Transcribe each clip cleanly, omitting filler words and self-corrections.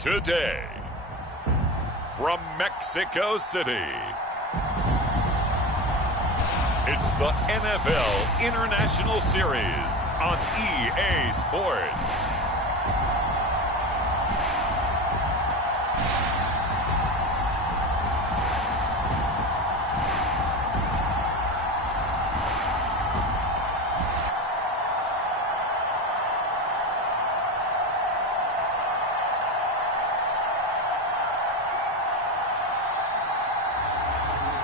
Today, from Mexico City, it's the NFL International Series on EA Sports.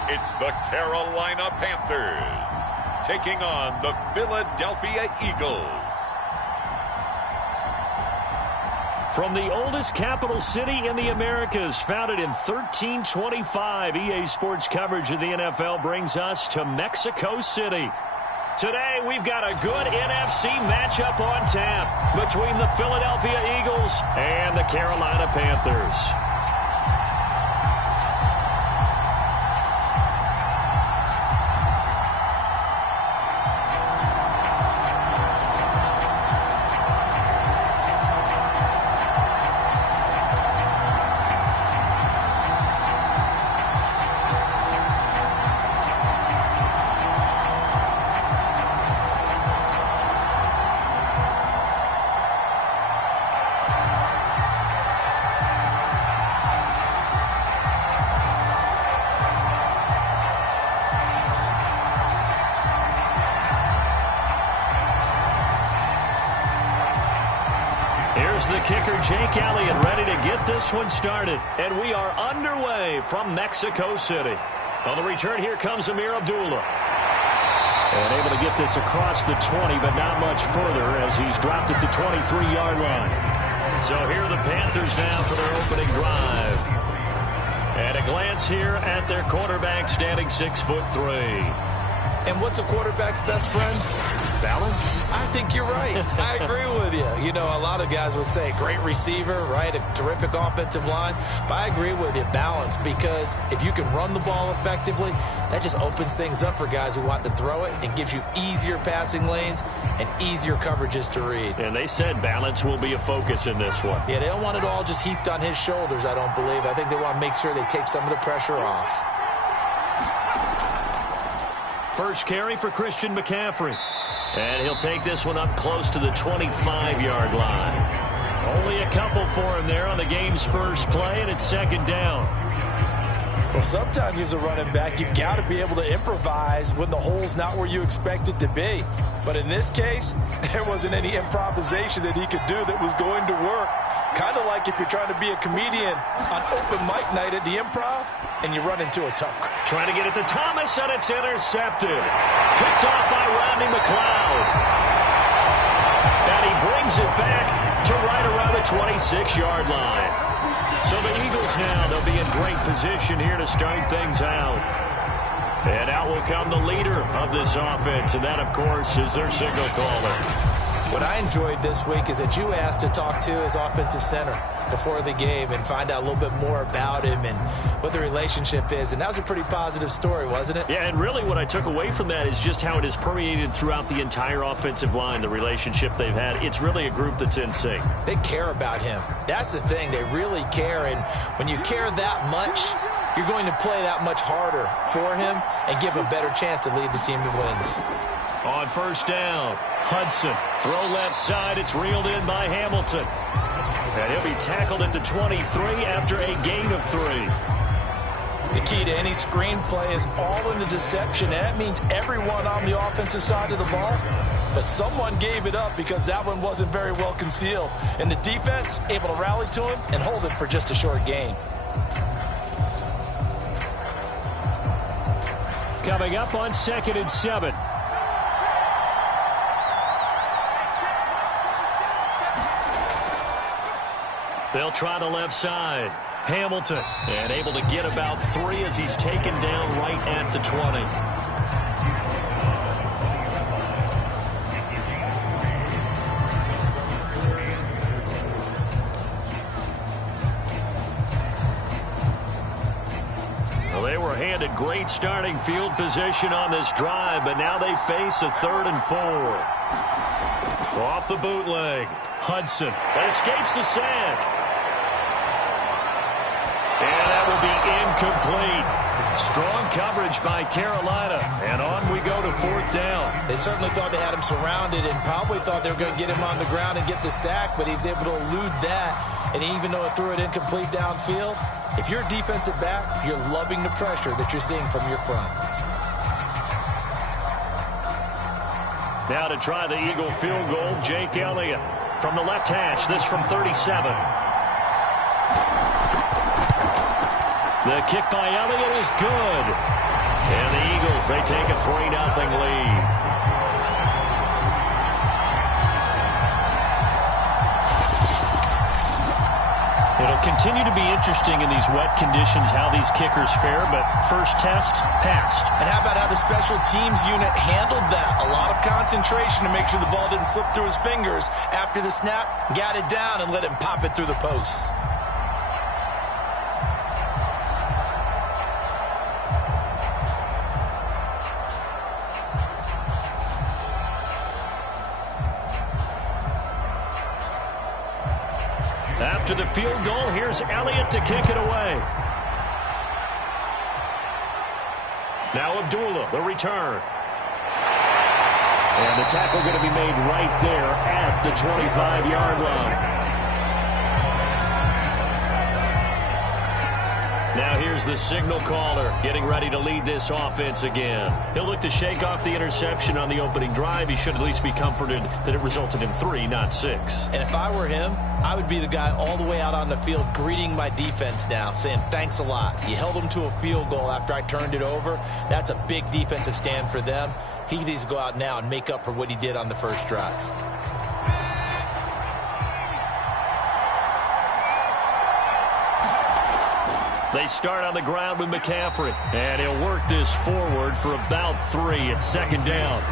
It's the Carolina Panthers taking on the Philadelphia Eagles. From the oldest capital city in the Americas, founded in 1325, EA Sports coverage of the NFL brings us to Mexico City. Today, we've got a good NFC matchup on tap between the Philadelphia Eagles and the Carolina Panthers. Here's the kicker, Jake Elliott, ready to get this one started. And we are underway from Mexico City. On the return, here comes Amir Abdullah. And able to get this across the 20, but not much further as he's dropped at the 23-yard line. So here are the Panthers now for their opening drive. And a glance here at their quarterback, standing 6'3". And what's a quarterback's best friend? Balance? I think you're right. I agree with you. You know, a lot of guys would say great receiver, right? A terrific offensive line. But I agree with you, balance, because if you can run the ball effectively, that just opens things up for guys who want to throw it and gives you easier passing lanes and easier coverages to read. And they said balance will be a focus in this one. Yeah, they don't want it all just heaped on his shoulders, I don't believe. I think they want to make sure they take some of the pressure off. First carry for Christian McCaffrey. And he'll take this one up close to the 25-yard line. Only a couple for him there on the game's first play, and it's second down. Well, sometimes as a running back, you've got to be able to improvise when the hole's not where you expect it to be. But in this case, there wasn't any improvisation that he could do that was going to work. Kind of like if you're trying to be a comedian on open mic night at the Improv and you run into a tough crowd. Trying to get it to Thomas, and it's intercepted. Picked off by Rodney McLeod. And he brings it back to right around the 26-yard line. So the Eagles now, they'll be in great position here to start things out. And out will come the leader of this offense, and that, of course, is their signal caller. What I enjoyed this week is that you asked to talk to his offensive center before the game and find out a little bit more about him and what the relationship is. And that was a pretty positive story, wasn't it? Yeah, and really what I took away from that is just how it has permeated throughout the entire offensive line, the relationship they've had. It's really a group that's in sync. They care about him. That's the thing. They really care. And when you care that much, you're going to play that much harder for him and give him a better chance to lead the team to wins. On first down, Hudson. Throw left side. It's reeled in by Hamilton. And he'll be tackled at the 23 after a gain of 3. The key to any screenplay is all in the deception. And that means everyone on the offensive side of the ball. But someone gave it up because that one wasn't very well concealed. And the defense able to rally to him and hold it for just a short gain. Coming up on 2nd and 7. They'll try the left side. Hamilton, and able to get about 3 as he's taken down right at the 20. Well, they were handed great starting field position on this drive, but now they face a 3rd and 4. Off the bootleg. Hudson escapes the sack. incomplete. Strong coverage by Carolina, and on we go to 4th down. They certainly thought they had him surrounded and probably thought they were going to get him on the ground and get the sack, but he was able to elude that, and even though it threw it incomplete downfield, if you're a defensive back, you're loving the pressure that you're seeing from your front. Now to try the Eagle field goal, Jake Elliott from the left hash, this from 37. The kick by Elliott is good. And the Eagles, they take a 3-0 lead. It'll continue to be interesting in these wet conditions how these kickers fare, but first test, passed. And how about how the special teams unit handled that? A lot of concentration to make sure the ball didn't slip through his fingers. After the snap, got it down and let him pop it through the posts. After the field goal, here's Elliott to kick it away. Now Abdullah, the return. And the tackle going to be made right there at the 25-yard line. Now here's the signal caller getting ready to lead this offense again. He'll look to shake off the interception on the opening drive. He should at least be comforted that it resulted in 3, not 6. And if I were him, I would be the guy all the way out on the field greeting my defense now, saying thanks a lot. You held them to a field goal after I turned it over. That's a big defensive stand for them. He needs to go out now and make up for what he did on the first drive. They start on the ground with McCaffrey, and he'll work this forward for about 3 at 2nd down.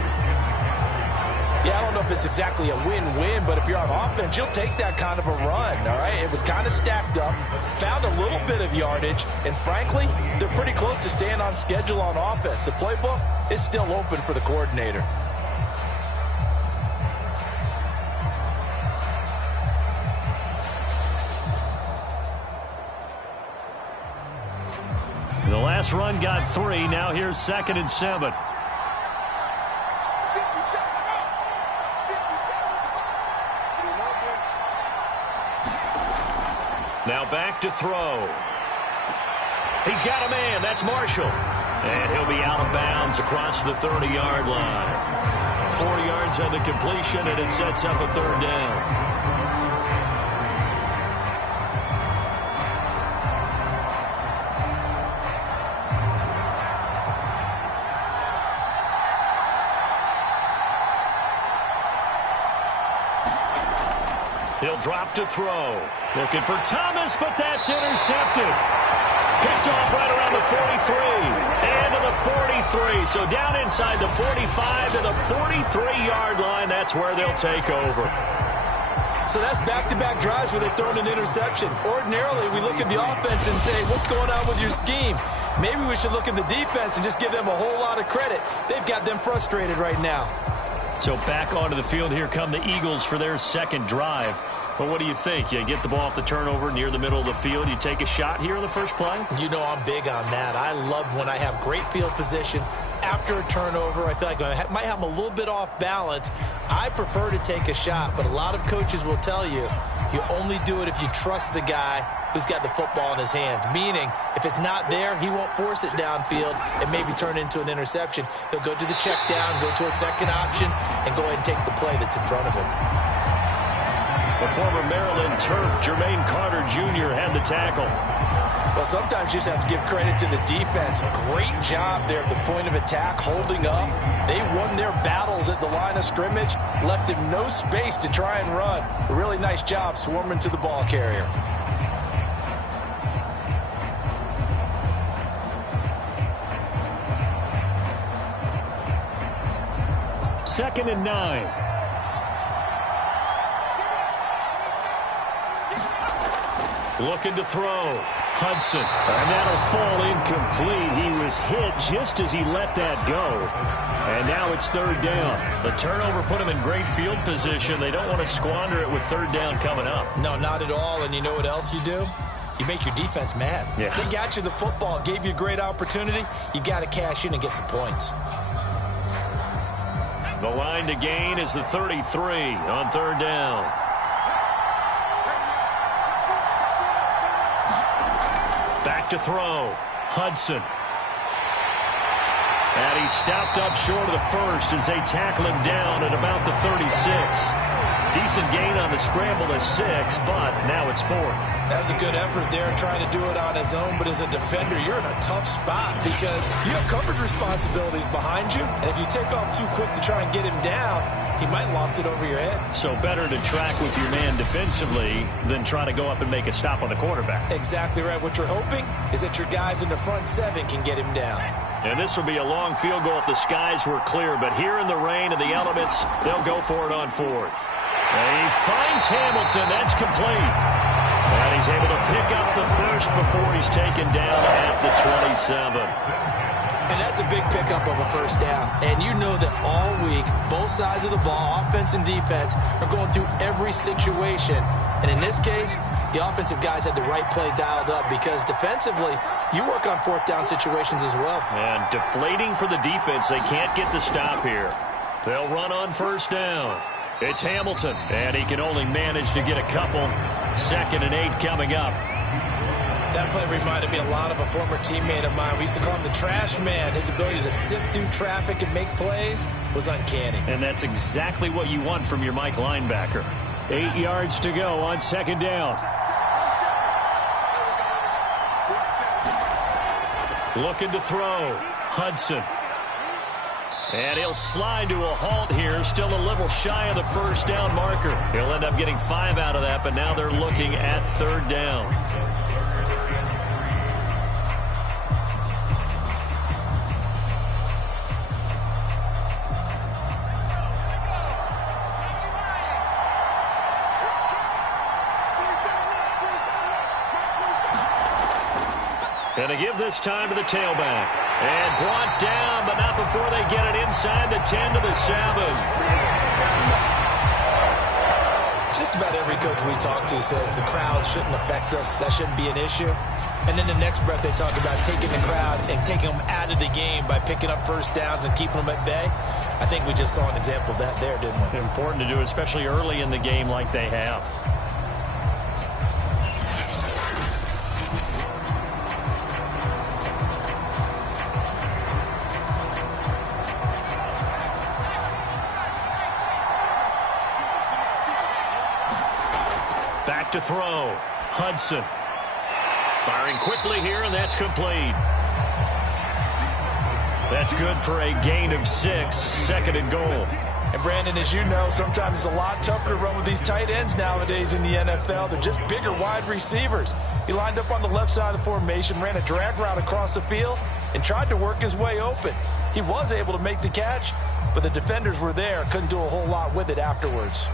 Yeah, I don't know if it's exactly a win-win, but if you're on offense, you'll take that kind of a run, all right? It was kind of stacked up, found a little bit of yardage, and frankly, they're pretty close to staying on schedule on offense. The playbook is still open for the coordinator. The last run got 3. Now here's 2nd and 7. Now back to throw. He's got a man. That's Marshall. And he'll be out of bounds across the 30-yard line. 4 yards on the completion, and it sets up a 3rd down. He'll drop to throw. Looking for Thomas, but that's intercepted. Picked off right around the 43. And to the 43. So down inside the 45 to the 43-yard line. That's where they'll take over. So that's back-to-back drives where they've thrown an interception. Ordinarily, we look at the offense and say, what's going on with your scheme? Maybe we should look at the defense and just give them a whole lot of credit. They've got them frustrated right now. So back onto the field, here come the Eagles for their 2nd drive. But what do you think? You get the ball off the turnover near the middle of the field. You take a shot here on the first play? You know I'm big on that. I love when I have great field position after a turnover. I feel like I might have them a little bit off balance. I prefer to take a shot, but a lot of coaches will tell you, you only do it if you trust the guy who's got the football in his hands. Meaning, if it's not there, he won't force it downfield and maybe turn it into an interception. He'll go to the check down, go to a second option, and go ahead and take the play that's in front of him. The former Maryland Terp, Jermaine Carter Jr. had the tackle. Well, sometimes you just have to give credit to the defense. Great job there at the point of attack, holding up. They won their battles at the line of scrimmage, left him no space to try and run. A really nice job swarming to the ball carrier. Second and 9. Looking to throw. Hudson. And that'll fall incomplete. He was hit just as he let that go. And now it's 3rd down. The turnover put him in great field position. They don't want to squander it with 3rd down coming up. No, not at all. And you know what else you do? you make your defense mad. Yeah. They got you the football, gave you a great opportunity. You got to cash in and get some points. The line to gain is the 33 on third down. Back to throw. Hudson. And he's stopped up short of the first as they tackle him down at about the 36. Decent gain on the scramble to 6, but now it's 4th. That was a good effort there, trying to do it on his own. But as a defender, you're in a tough spot because you have coverage responsibilities behind you. And if you take off too quick to try and get him down, he might loft it over your head. So better to track with your man defensively than try to go up and make a stop on the quarterback. Exactly right. What you're hoping is that your guys in the front 7 can get him down. And this will be a long field goal if the skies were clear. But here in the rain and the elements, they'll go for it on 4th. And he finds Hamilton. That's complete. And he's able to pick up the first before he's taken down at the 27. And that's a big pickup of a first down. And you know that all week, both sides of the ball, offense and defense, are going through every situation. And in this case, the offensive guys had the right play dialed up because defensively, you work on 4th down situations as well. And deflating for the defense. They can't get the stop here. They'll run on first down. It's Hamilton, and he can only manage to get a couple. 2nd and 8 coming up. That play reminded me a lot of a former teammate of mine. We used to call him the trash man. His ability to sift through traffic and make plays was uncanny. And that's exactly what you want from your Mike linebacker. 8 yards to go on 2nd down. Looking to throw. Hudson. And he'll slide to a halt here. Still a little shy of the first down marker. He'll end up getting 5 out of that, but now they're looking at 3rd down. Going to give this time to the tailback. And brought down, but not before they get it inside the 10 to the 7. Just about every coach we talk to says the crowd shouldn't affect us. That shouldn't be an issue. And then the next breath they talk about taking the crowd and taking them out of the game by picking up first downs and keeping them at bay. I think we just saw an example of that there, didn't we? Important to do, especially early in the game like they have. Back to throw. Hudson. Firing quickly here, and that's complete. That's good for a gain of 6. 2nd and goal. And Brandon, as you know, sometimes it's a lot tougher to run with these tight ends nowadays in the NFL. They're just bigger wide receivers. He lined up on the left side of the formation, ran a drag route across the field, and tried to work his way open. He was able to make the catch, but the defenders were there, couldn't do a whole lot with it afterwards.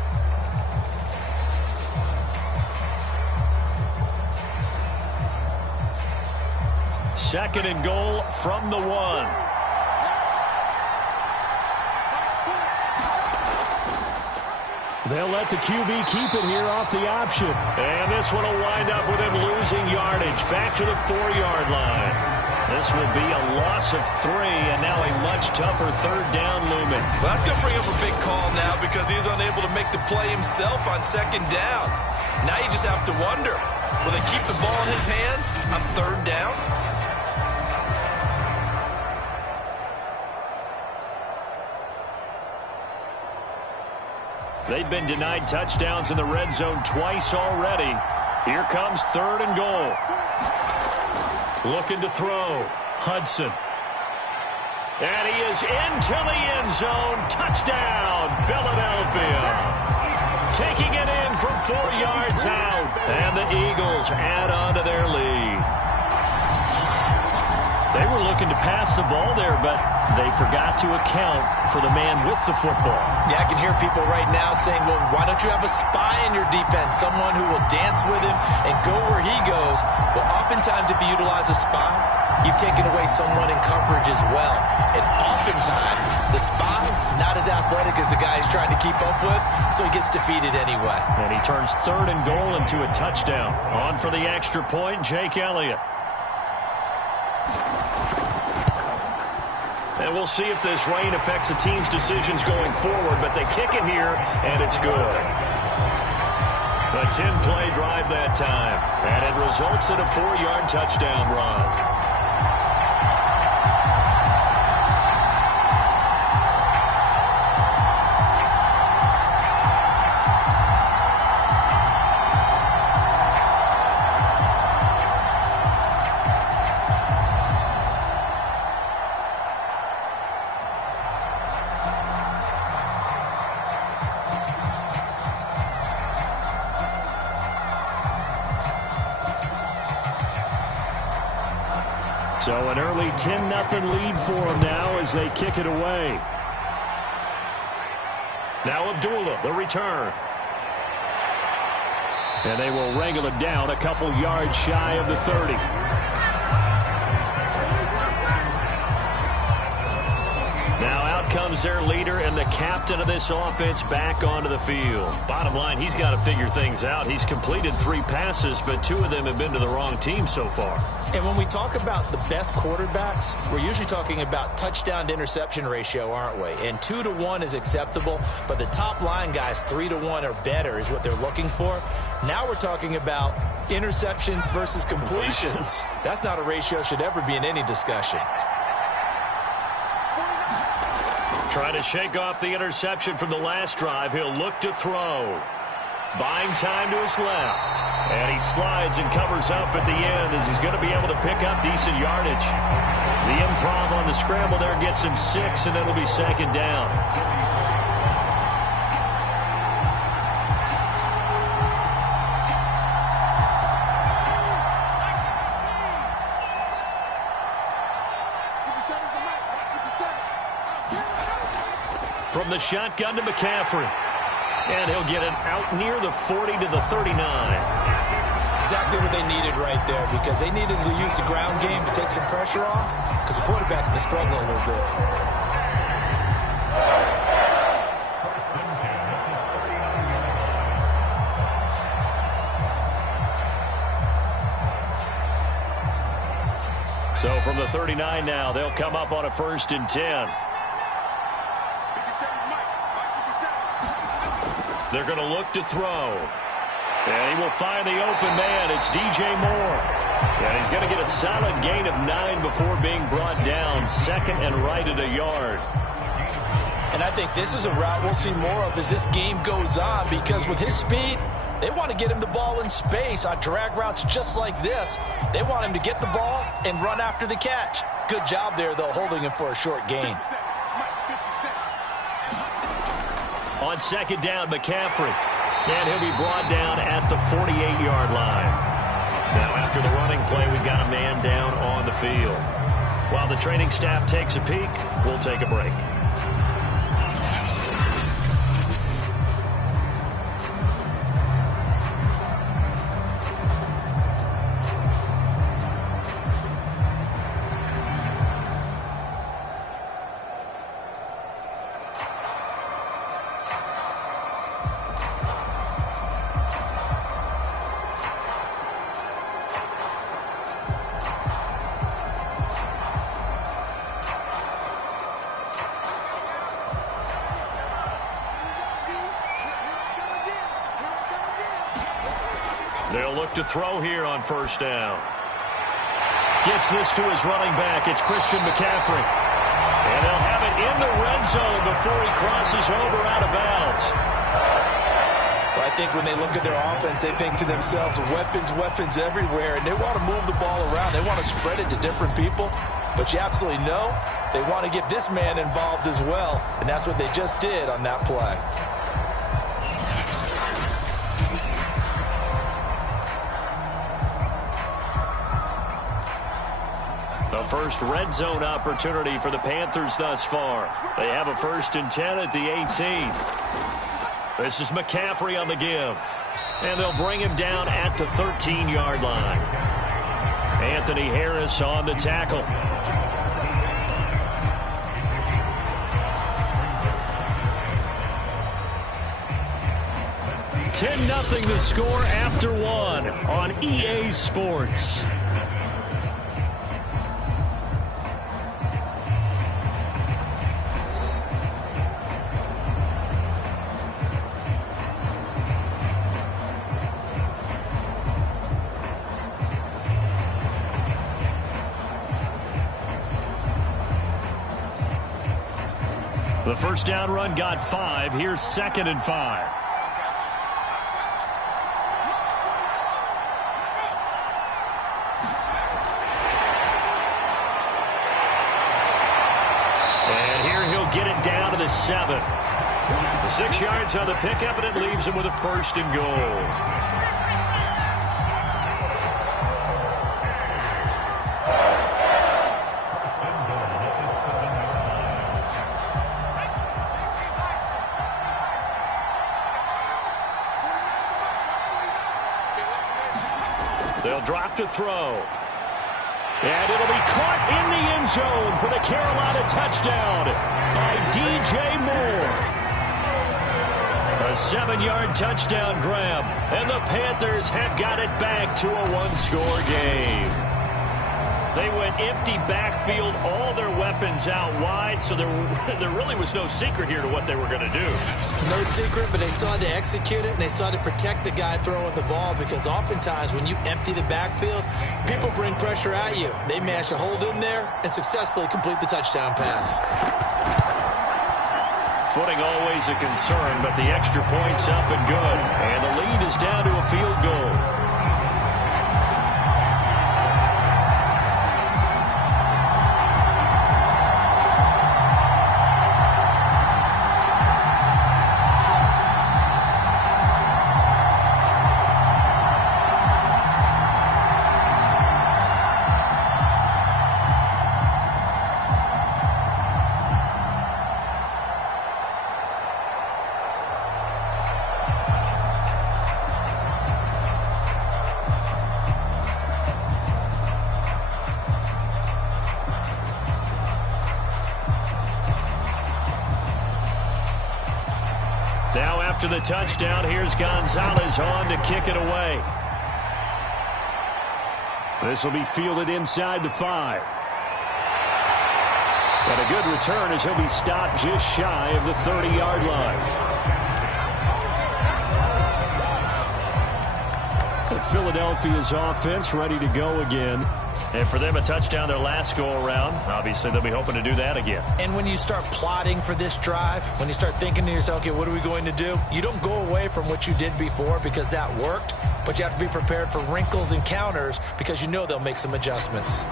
Second and goal from the 1. They'll let the QB keep it here off the option. And this one will wind up with him losing yardage back to the 4-yard line. This will be a loss of 3, and now a much tougher 3rd down looming. Well, that's going to bring up a big call now because he's unable to make the play himself on 2nd down. Now you just have to wonder, will they keep the ball in his hands on 3rd down? They've been denied touchdowns in the red zone twice already. Here comes 3rd and goal. Looking to throw. Hudson. And he is into the end zone. Touchdown, Philadelphia. Taking it in from 4 yards out. And the Eagles add on to their lead. They were looking to pass the ball there, but they forgot to account for the man with the football. Yeah, I can hear people right now saying, well, why don't you have a spy in your defense, someone who will dance with him and go where he goes? Well, oftentimes if you utilize a spy, you've taken away someone in coverage as well. And oftentimes, the spy, not as athletic as the guy he's trying to keep up with, so he gets defeated anyway. And he turns 3rd and goal into a touchdown. On for the extra point, Jake Elliott. And we'll see if this rain affects the team's decisions going forward, but they kick it here, and it's good. A 10-play drive that time, and it results in a 4-yard touchdown run. So an early 10-0 lead for them now as they kick it away. Now Abdullah, the return. And they will wrangle it down a couple yards shy of the 30. Now out comes their leader and the captain of this offense back onto the field. Bottom line, he's got to figure things out. He's completed 3 passes, but 2 of them have been to the wrong team so far. And when we talk about the best quarterbacks, we're usually talking about touchdown to interception ratio, aren't we? And 2 to 1 is acceptable, but the top line guys 3 to 1 or better is what they're looking for. Now we're talking about interceptions versus completions. That's not a ratio should ever be in any discussion. Trying to shake off the interception from the last drive. He'll look to throw. Buying time to his left. And he slides and covers up at the end as he's going to be able to pick up decent yardage. The improv on the scramble there gets him 6, and it'll be 2nd down. From the shotgun to McCaffrey. And he'll get it out near the 40 to the 39. Exactly what they needed right there, because they needed to use the ground game to take some pressure off, because the quarterback's been struggling a little bit. So from the 39 now, they'll come up on a 1st and 10. They're going to look to throw. And he will find the open man. It's DJ Moore. And he's going to get a solid gain of 9 before being brought down. 2nd and right at a yard. And I think this is a route we'll see more of as this game goes on, because with his speed, they want to get him the ball in space on drag routes just like this. They want him to get the ball and run after the catch. Good job there, though, holding him for a short gain. On 2nd down, McCaffrey. And he'll be brought down at the 48-yard line. Now, after the running play, we've got a man down on the field. While the training staff takes a peek, we'll take a break. They'll look to throw here on 1st down. Gets this to his running back. It's Christian McCaffrey. And they'll have it in the red zone before he crosses over out of bounds. Well, I think when they look at their offense, they think to themselves, weapons everywhere, and they want to move the ball around. They want to spread it to different people. But you absolutely know they want to get this man involved as well, and that's what they just did on that play. The first red zone opportunity for the Panthers thus far. They have a 1st and 10 at the 18. This is McCaffrey on the give. And they'll bring him down at the 13-yard line. Anthony Harris on the tackle. 10-0 the score after one on EA Sports. The first down run got 5. Here's 2nd and 5. And here he'll get it down to the 7. The 6 yards on the pickup, and it leaves him with a 1st and goal. They'll drop to throw. And it'll be caught in the end zone for the Carolina touchdown by DJ Moore. A 7-yard touchdown grab, and the Panthers have got it back to a 1-score game. They went empty backfield, all their weapons out wide, so there really was no secret here to what they were going to do. No secret, but they still had to execute it, and they still had to protect the guy throwing the ball, because oftentimes when you empty the backfield, people bring pressure at you. They managed to hold in there and successfully complete the touchdown pass. Footing always a concern, but the extra point's up and good, and the lead is down to a field goal. Now after the touchdown, here's Gonzalez on to kick it away. This will be fielded inside the 5. And a good return as he'll be stopped just shy of the 30-yard line. Philadelphia's offense ready to go again. And for them, a touchdown their last go-around. Obviously, they'll be hoping to do that again. And when you start plotting for this drive, when you start thinking to yourself, okay, what are we going to do? You don't go away from what you did before because that worked, but you have to be prepared for wrinkles and counters because you know they'll make some adjustments.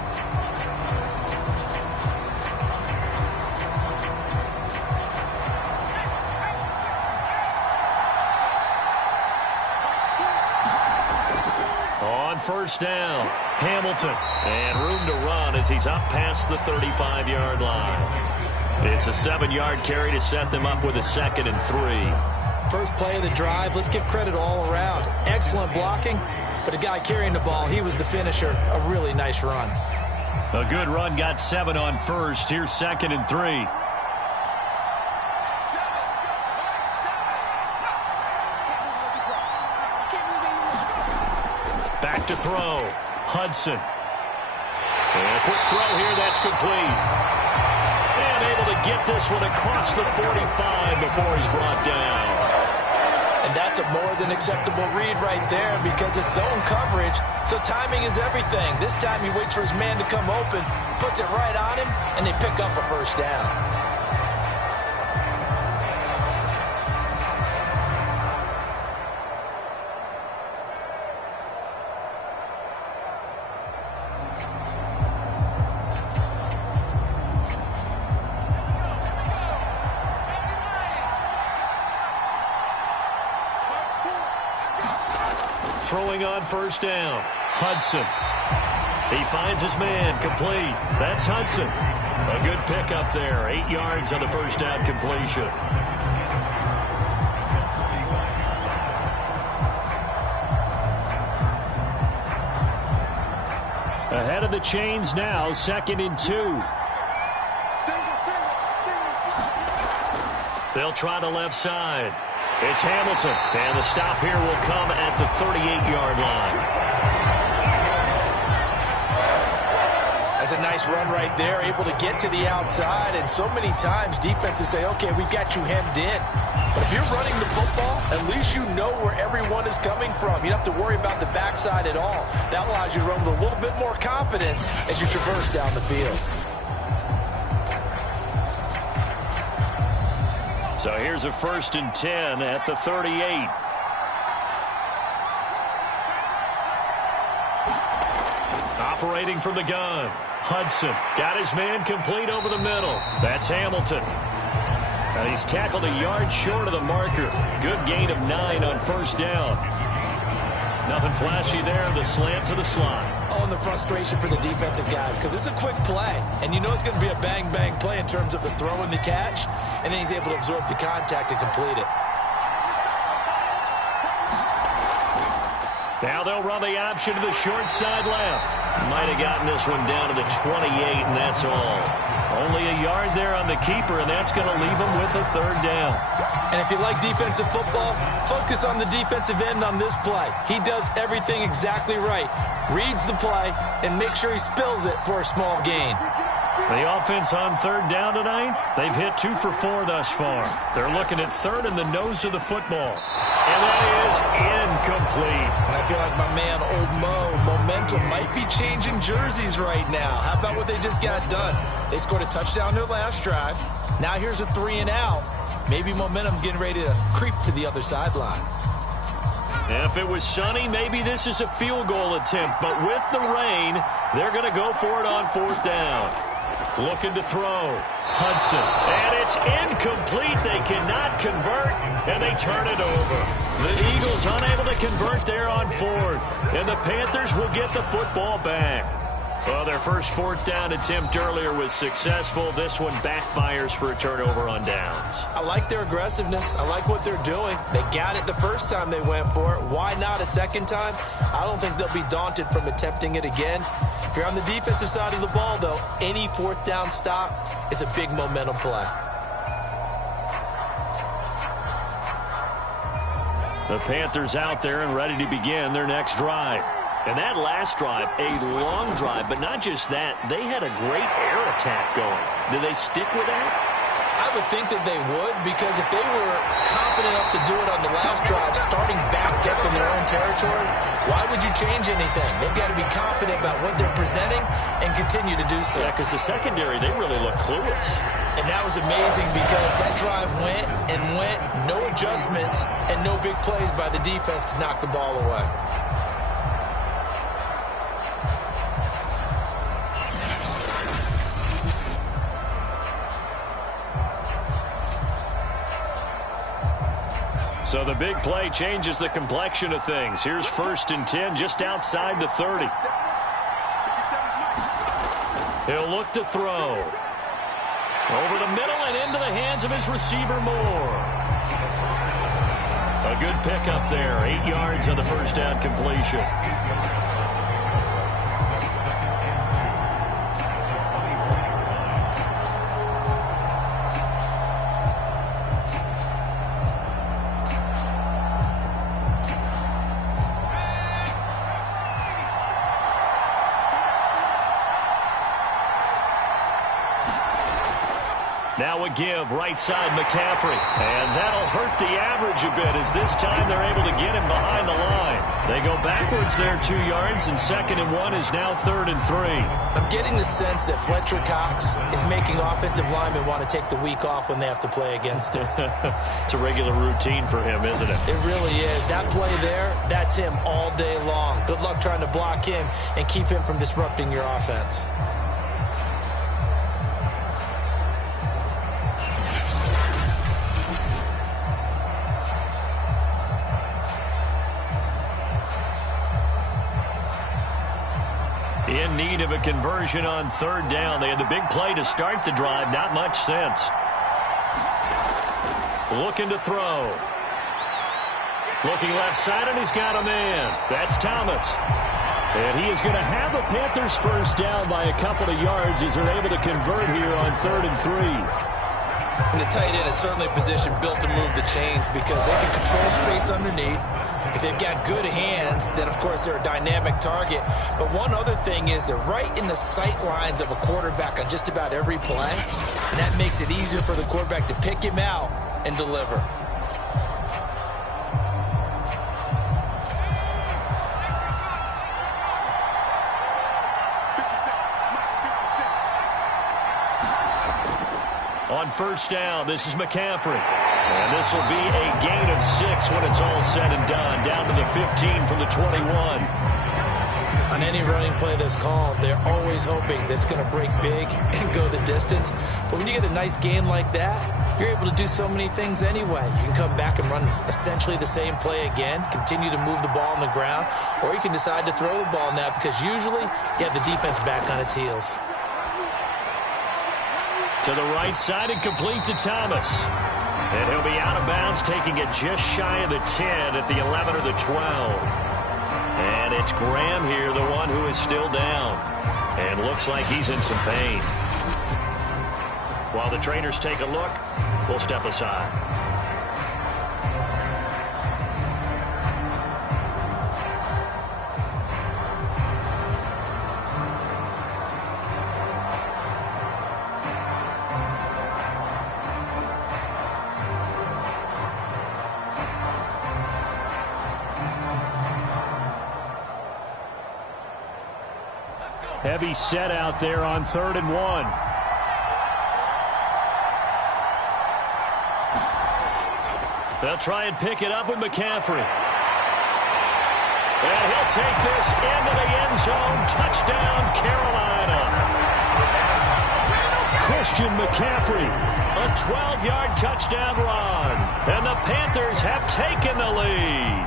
First down, Hamilton, and room to run as he's up past the 35-yard line. It's a 7-yard carry to set them up with a 2nd and 3. First play of the drive, let's give credit all around. Excellent blocking, but the guy carrying the ball, he was the finisher. A really nice run. A good run, got 7 on first. Here's 2nd and 3. To throw, Hudson. And a quick throw here, that's complete. And able to get this one across the 45 before he's brought down. And that's a more than acceptable read right there because it's zone coverage, so timing is everything. This time he waits for his man to come open, puts it right on him, and they pick up a first down. Throwing on first down, Hudson. He finds his man, complete. That's Hudson. A good pickup there, 8 yards on the first down completion. Ahead of the chains now, 2nd and 2. They'll try the left side. It's Hamilton, and the stop here will come at the 38-yard line. That's a nice run right there, able to get to the outside, and so many times defenses say, okay, we've got you hemmed in. But if you're running the football, at least you know where everyone is coming from. You don't have to worry about the backside at all. That allows you to run with a little bit more confidence as you traverse down the field. So here's a 1st and 10 at the 38. Operating from the gun. Hudson got his man complete over the middle. That's Hamilton. And he's tackled a yard short of the marker. Good gain of 9 on 1st down. Nothing flashy there. The slant to the slot. Oh, and the frustration for the defensive guys, because it's a quick play. And you know it's going to be a bang-bang play in terms of the throw and the catch. And then he's able to absorb the contact and complete it. Now they'll run the option to the short side left. Might have gotten this one down to the 28, and that's all. Only a yard there on the keeper, and that's going to leave him with a 3rd down. And if you like defensive football, focus on the defensive end on this play. He does everything exactly right. Reads the play and makes sure he spills it for a small gain. The offense on 3rd down tonight, they've hit 2 for 4 thus far. They're looking at 3rd in the nose of the football. And that is incomplete. And I feel like my man, Old Mo, momentum might be changing jerseys right now. How about what they just got done? They scored a touchdown their last drive. Now here's a 3 and out. Maybe momentum's getting ready to creep to the other sideline. If it was sunny, maybe this is a field goal attempt. But with the rain, they're going to go for it on 4th down. Looking to throw. Hudson. And it's incomplete. They cannot convert, and they turn it over. The Eagles unable to convert there on 4th. And the Panthers will get the football back. Well, their first 4th down attempt earlier was successful. This one backfires for a turnover on downs. I like their aggressiveness. I like what they're doing. They got it the first time they went for it. Why not a second time? I don't think they'll be daunted from attempting it again. If you're on the defensive side of the ball, though, any 4th down stop is a big momentum play. The Panthers out there and ready to begin their next drive. And that last drive, a long drive, but not just that. They had a great air attack going. Do they stick with that? I would think that they would, because if they were confident enough to do it on the last drive, starting backed up in their own territory, why would you change anything? They've got to be confident about what they're presenting and continue to do so. Yeah, because the secondary, they really look clueless. And that was amazing because that drive went and went, no adjustments, and no big plays by the defense to knock the ball away. So the big play changes the complexion of things. Here's 1st and 10 just outside the 30. He'll look to throw. Over the middle and into the hands of his receiver Moore. A good pickup there. 8 yards on the 1st down completion. Now a give, right side McCaffrey. And that'll hurt the average a bit as this time they're able to get him behind the line. They go backwards there 2 yards, and 2nd and 1 is now 3rd and 3. I'm getting the sense that Fletcher Cox is making offensive linemen want to take the week off when they have to play against him. It's a regular routine for him, isn't it? It really is. That play there, that's him all day long. Good luck trying to block him and keep him from disrupting your offense. In need of a conversion on 3rd down. They had the big play to start the drive. Not much sense. Looking to throw. Looking left side, and he's got a man. That's Thomas. And he is going to have the Panthers first down by a couple of yards as they're able to convert here on 3rd and 3. And the tight end is certainly a position built to move the chains because they can control space underneath. If they've got good hands, then, of course, they're a dynamic target. But one other thing is they're right in the sight lines of a quarterback on just about every play. And that makes it easier for the quarterback to pick him out and deliver. On first down, this is McCaffrey. And this will be a gain of 6 when it's all said and done. Down to the 15 from the 21. On any running play that's called, they're always hoping that it's going to break big and go the distance. But when you get a nice gain like that, you're able to do so many things anyway. You can come back and run essentially the same play again, continue to move the ball on the ground, or you can decide to throw the ball now because usually you have the defense back on its heels. To the right side and complete to Thomas. And he'll be out of bounds, taking it just shy of the 10 at the 11 or the 12. And it's Graham here, the one who is still down. And looks like he's in some pain. While the trainers take a look, we'll step aside. Heavy set out there on 3rd and 1. They'll try and pick it up with McCaffrey. And he'll take this into the end zone. Touchdown, Carolina. Christian McCaffrey, a 12-yard touchdown run. And the Panthers have taken the lead.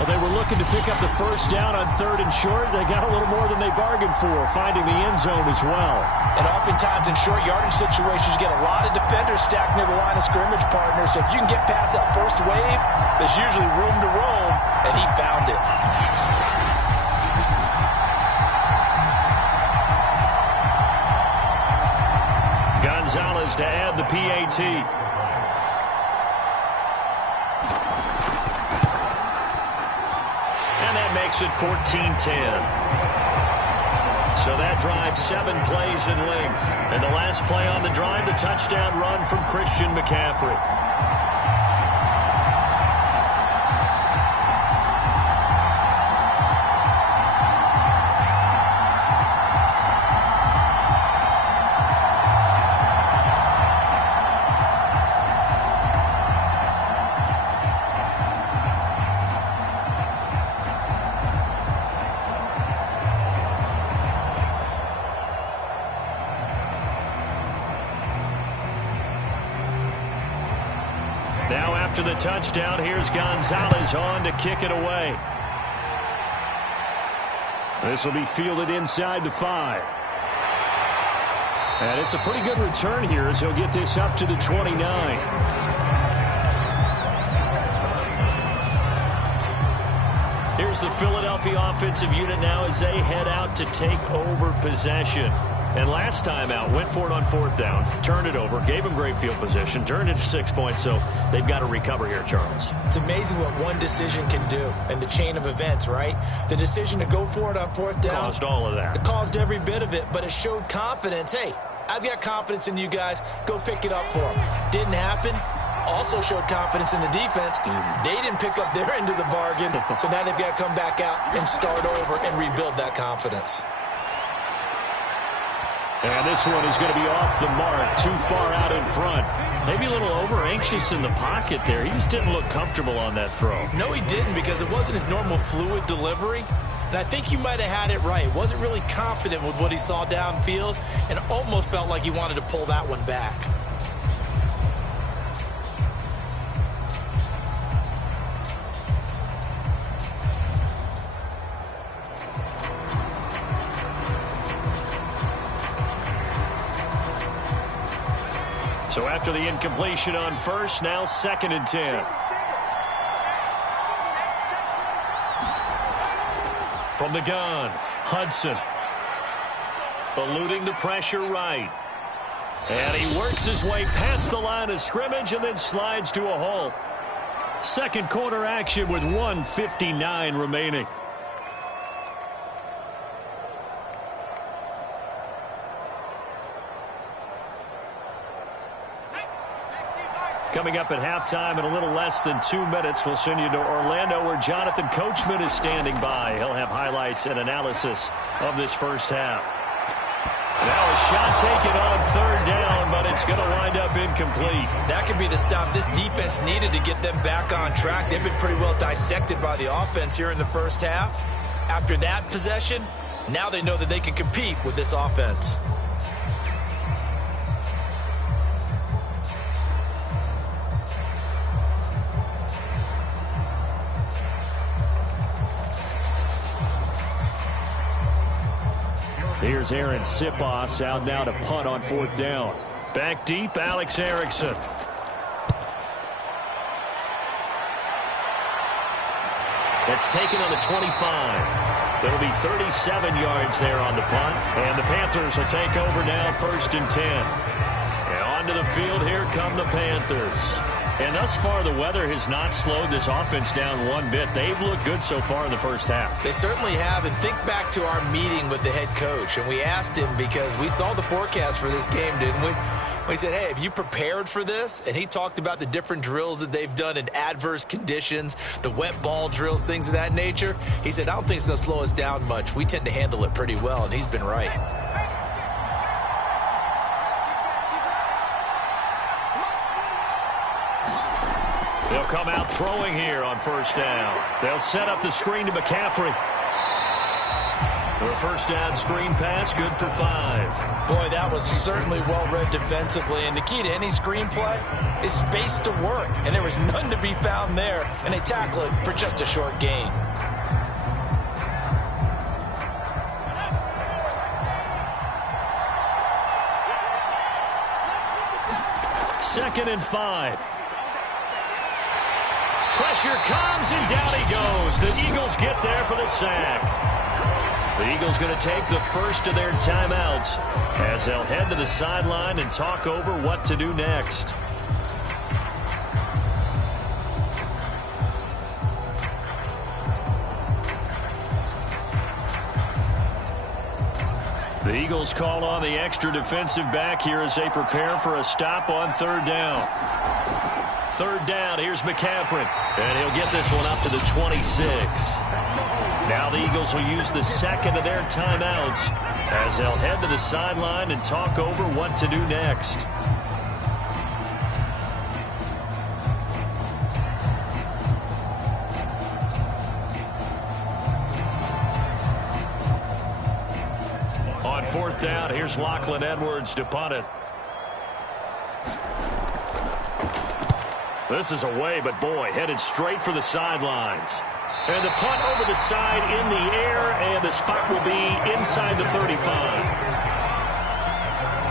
Well, they were looking to pick up the first down on 3rd and short. They got a little more than they bargained for, finding the end zone as well. And oftentimes in short yardage situations, you get a lot of defenders stacked near the line of scrimmage, partner. So if you can get past that first wave, there's usually room to roam, and he found it. Gonzalez to add the PAT. Makes it 14-10. So that drive 7 plays in length. And the last play on the drive, the touchdown run from Christian McCaffrey. Now after the touchdown, here's Gonzalez on to kick it away. This will be fielded inside the 5. And it's a pretty good return here as he'll get this up to the 29. Here's the Philadelphia offensive unit now as they head out to take over possession. And last time out, went for it on 4th down, turned it over, gave him great field position, turned it to 6 points, so they've got to recover here, Charles. It's amazing what one decision can do in the chain of events, right? The decision to go for it on 4th down. Caused all of that. It caused every bit of it, but it showed confidence. Hey, I've got confidence in you guys. Go pick it up for them. Didn't happen. Also showed confidence in the defense. They didn't pick up their end of the bargain, so now they've got to come back out and start over and rebuild that confidence. And this one is going to be off the mark, too far out in front. Maybe a little over-anxious in the pocket there. He just didn't look comfortable on that throw. No, he didn't, because it wasn't his normal fluid delivery. And I think you might have had it right. Wasn't really confident with what he saw downfield and almost felt like he wanted to pull that one back. So after the incompletion on first, now 2nd and 10. From the gun, Hudson. Eluding the pressure right. And he works his way past the line of scrimmage and then slides to a halt. Second quarter action with 1:59 remaining. Coming up at halftime in a little less than 2 minutes, we'll send you to Orlando where Jonathan Coachman is standing by. He'll have highlights and analysis of this first half. Now a shot taken on third down, but it's going to wind up incomplete. That could be the stop this defense needed to get them back on track. They've been pretty well dissected by the offense here in the first half. After that possession, now they know that they can compete with this offense. Here's Aaron Sipos out now to punt on fourth down. Back deep, Alex Erickson. That's taken on the 25. It'll be 37 yards there on the punt. And the Panthers will take over now, 1st and 10. And onto the field, here come the Panthers. And thus far, the weather has not slowed this offense down one bit. They've looked good so far in the first half. They certainly have. And think back to our meeting with the head coach. And we asked him because we saw the forecast for this game, didn't we? We said, hey, have you prepared for this? And he talked about the different drills that they've done in adverse conditions, the wet ball drills, things of that nature. He said, I don't think it's going to slow us down much. We tend to handle it pretty well, and he's been right. They'll come out throwing here on first down. They'll set up the screen to McCaffrey. For a first down screen pass, good for 5. Boy, that was certainly well-read defensively. And the key to any screen play is space to work. And there was none to be found there. And they tackle it for just a short gain. Second and 5. Pressure comes, and down he goes. The Eagles get there for the sack. The Eagles going to take the first of their timeouts as they'll head to the sideline and talk over what to do next. The Eagles call on the extra defensive back here as they prepare for a stop on third down. Third down, here's McCaffrey. And he'll get this one up to the 26. Now the Eagles will use the second of their timeouts as they'll head to the sideline and talk over what to do next. On fourth down, here's Lachlan Edwards to punt it. This is away, but boy, headed straight for the sidelines. And the punt over the side in the air, and the spot will be inside the 35.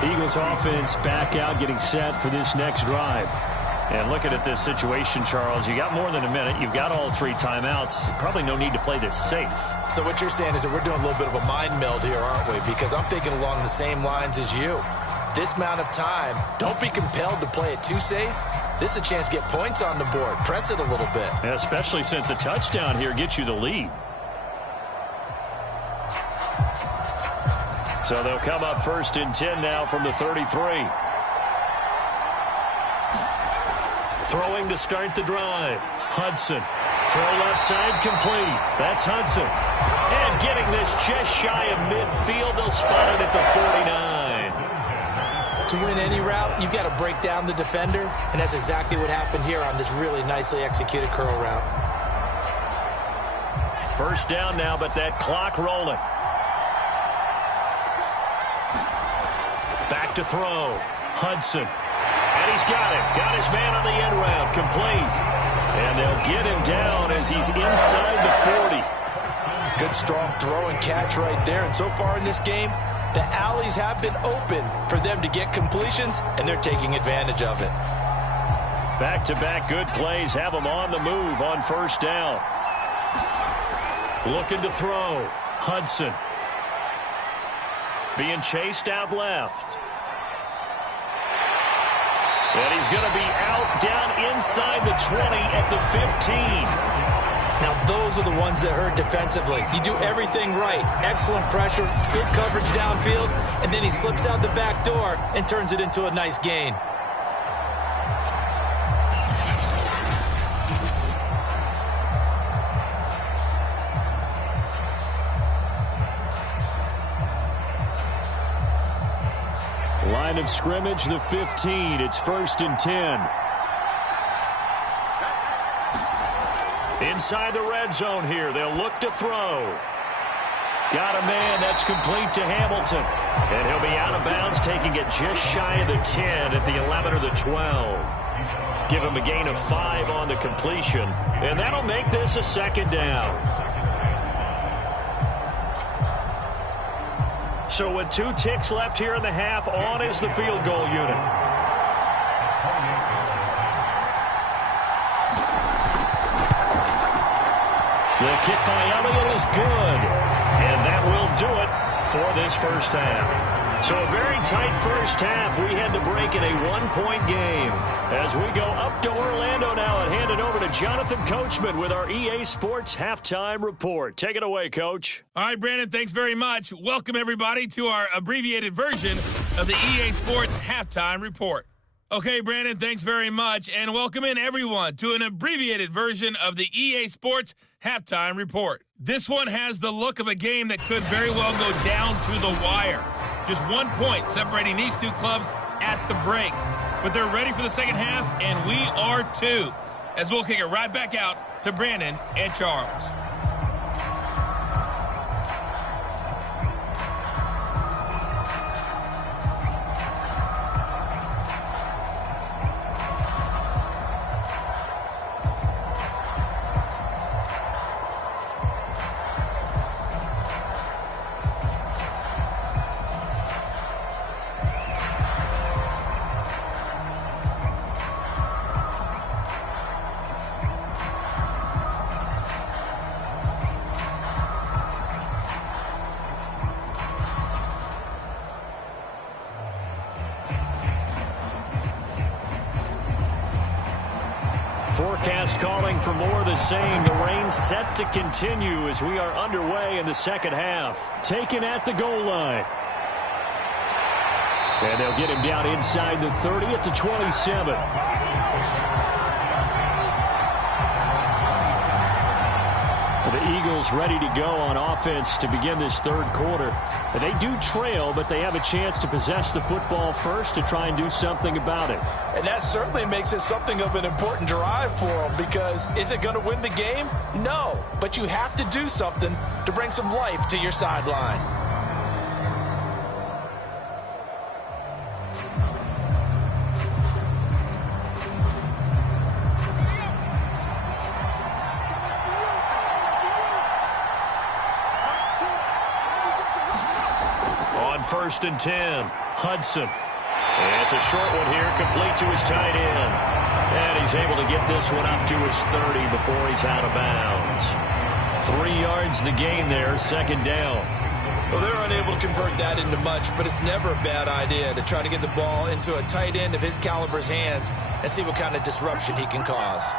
Eagles offense back out, getting set for this next drive. And looking at this situation, Charles, you got more than a minute. You've got all 3 timeouts. Probably no need to play this safe. So what you're saying is that we're doing a little bit of a mind meld here, aren't we? Because I'm thinking along the same lines as you. This amount of time, don't be compelled to play it too safe. This is a chance to get points on the board. Press it a little bit. And especially since a touchdown here gets you the lead. So they'll come up 1st and 10 now from the 33. Throwing to start the drive. Hudson. Throw left side complete. That's Hudson. And getting this just shy of midfield. They'll spot it at the 49. To win any route, you've got to break down the defender, and that's exactly what happened here on this really nicely executed curl route. First down now, but that clock rolling. Back to throw. Hudson. And he's got it. Got his man on the end round. Complete. And they'll get him down as he's inside the 40. Good, strong throw and catch right there. And so far in this game, the alleys have been open for them to get completions, and they're taking advantage of it. Back-to-back good plays have them on the move on first down. Looking to throw. Hudson. Being chased out left. And he's going to be out down inside the 20 at the 15. Now, those are the ones that hurt defensively. You do everything right. Excellent pressure, good coverage downfield, and then he slips out the back door and turns it into a nice gain. Line of scrimmage, the 15. It's 1st and 10. Inside the red zone here. They'll look to throw. Got a man. That's complete to Hamilton. And he'll be out of bounds, taking it just shy of the 10 at the 11 or the 12. Give him a gain of 5 on the completion. And that'll make this a 2nd down. So with 2 ticks left here in the half, on is the field goal unit. The kick by Elliott is good. And that will do it for this first half. So a very tight first half. We had to break in a 1-point game. As we go up to Orlando now and hand it over to Jonathan Coachman with our EA Sports Halftime Report. Take it away, Coach. All right, Brandon, thanks very much. Welcome, everybody, to our abbreviated version of the EA Sports Halftime Report. Okay, Brandon, thanks very much. And welcome in, everyone, to an abbreviated version of the EA Sports Halftime Report. This one has the look of a game that could very well go down to the wire. Just 1 point separating these two clubs at the break. But they're ready for the second half, and we are too, as we'll kick it right back out to Brandon and Charles. Forecast calling for more of the same. The rain set to continue as we are underway in the second half. Taken at the goal line. And they'll get him down inside the 30 at the 27. The Eagles ready to go on offense to begin this third quarter. And they do trail, but they have a chance to possess the football first to try and do something about it. And that certainly makes it something of an important drive for them, because is it going to win the game? No, but you have to do something to bring some life to your sideline. On 1st and 10, Hudson. And it's a short one here, complete to his tight end. And he's able to get this one up to his 30 before he's out of bounds. 3 yards the gain there, 2nd down. Well, they're unable to convert that into much, but it's never a bad idea to try to get the ball into a tight end of his caliber's hands and see what kind of disruption he can cause.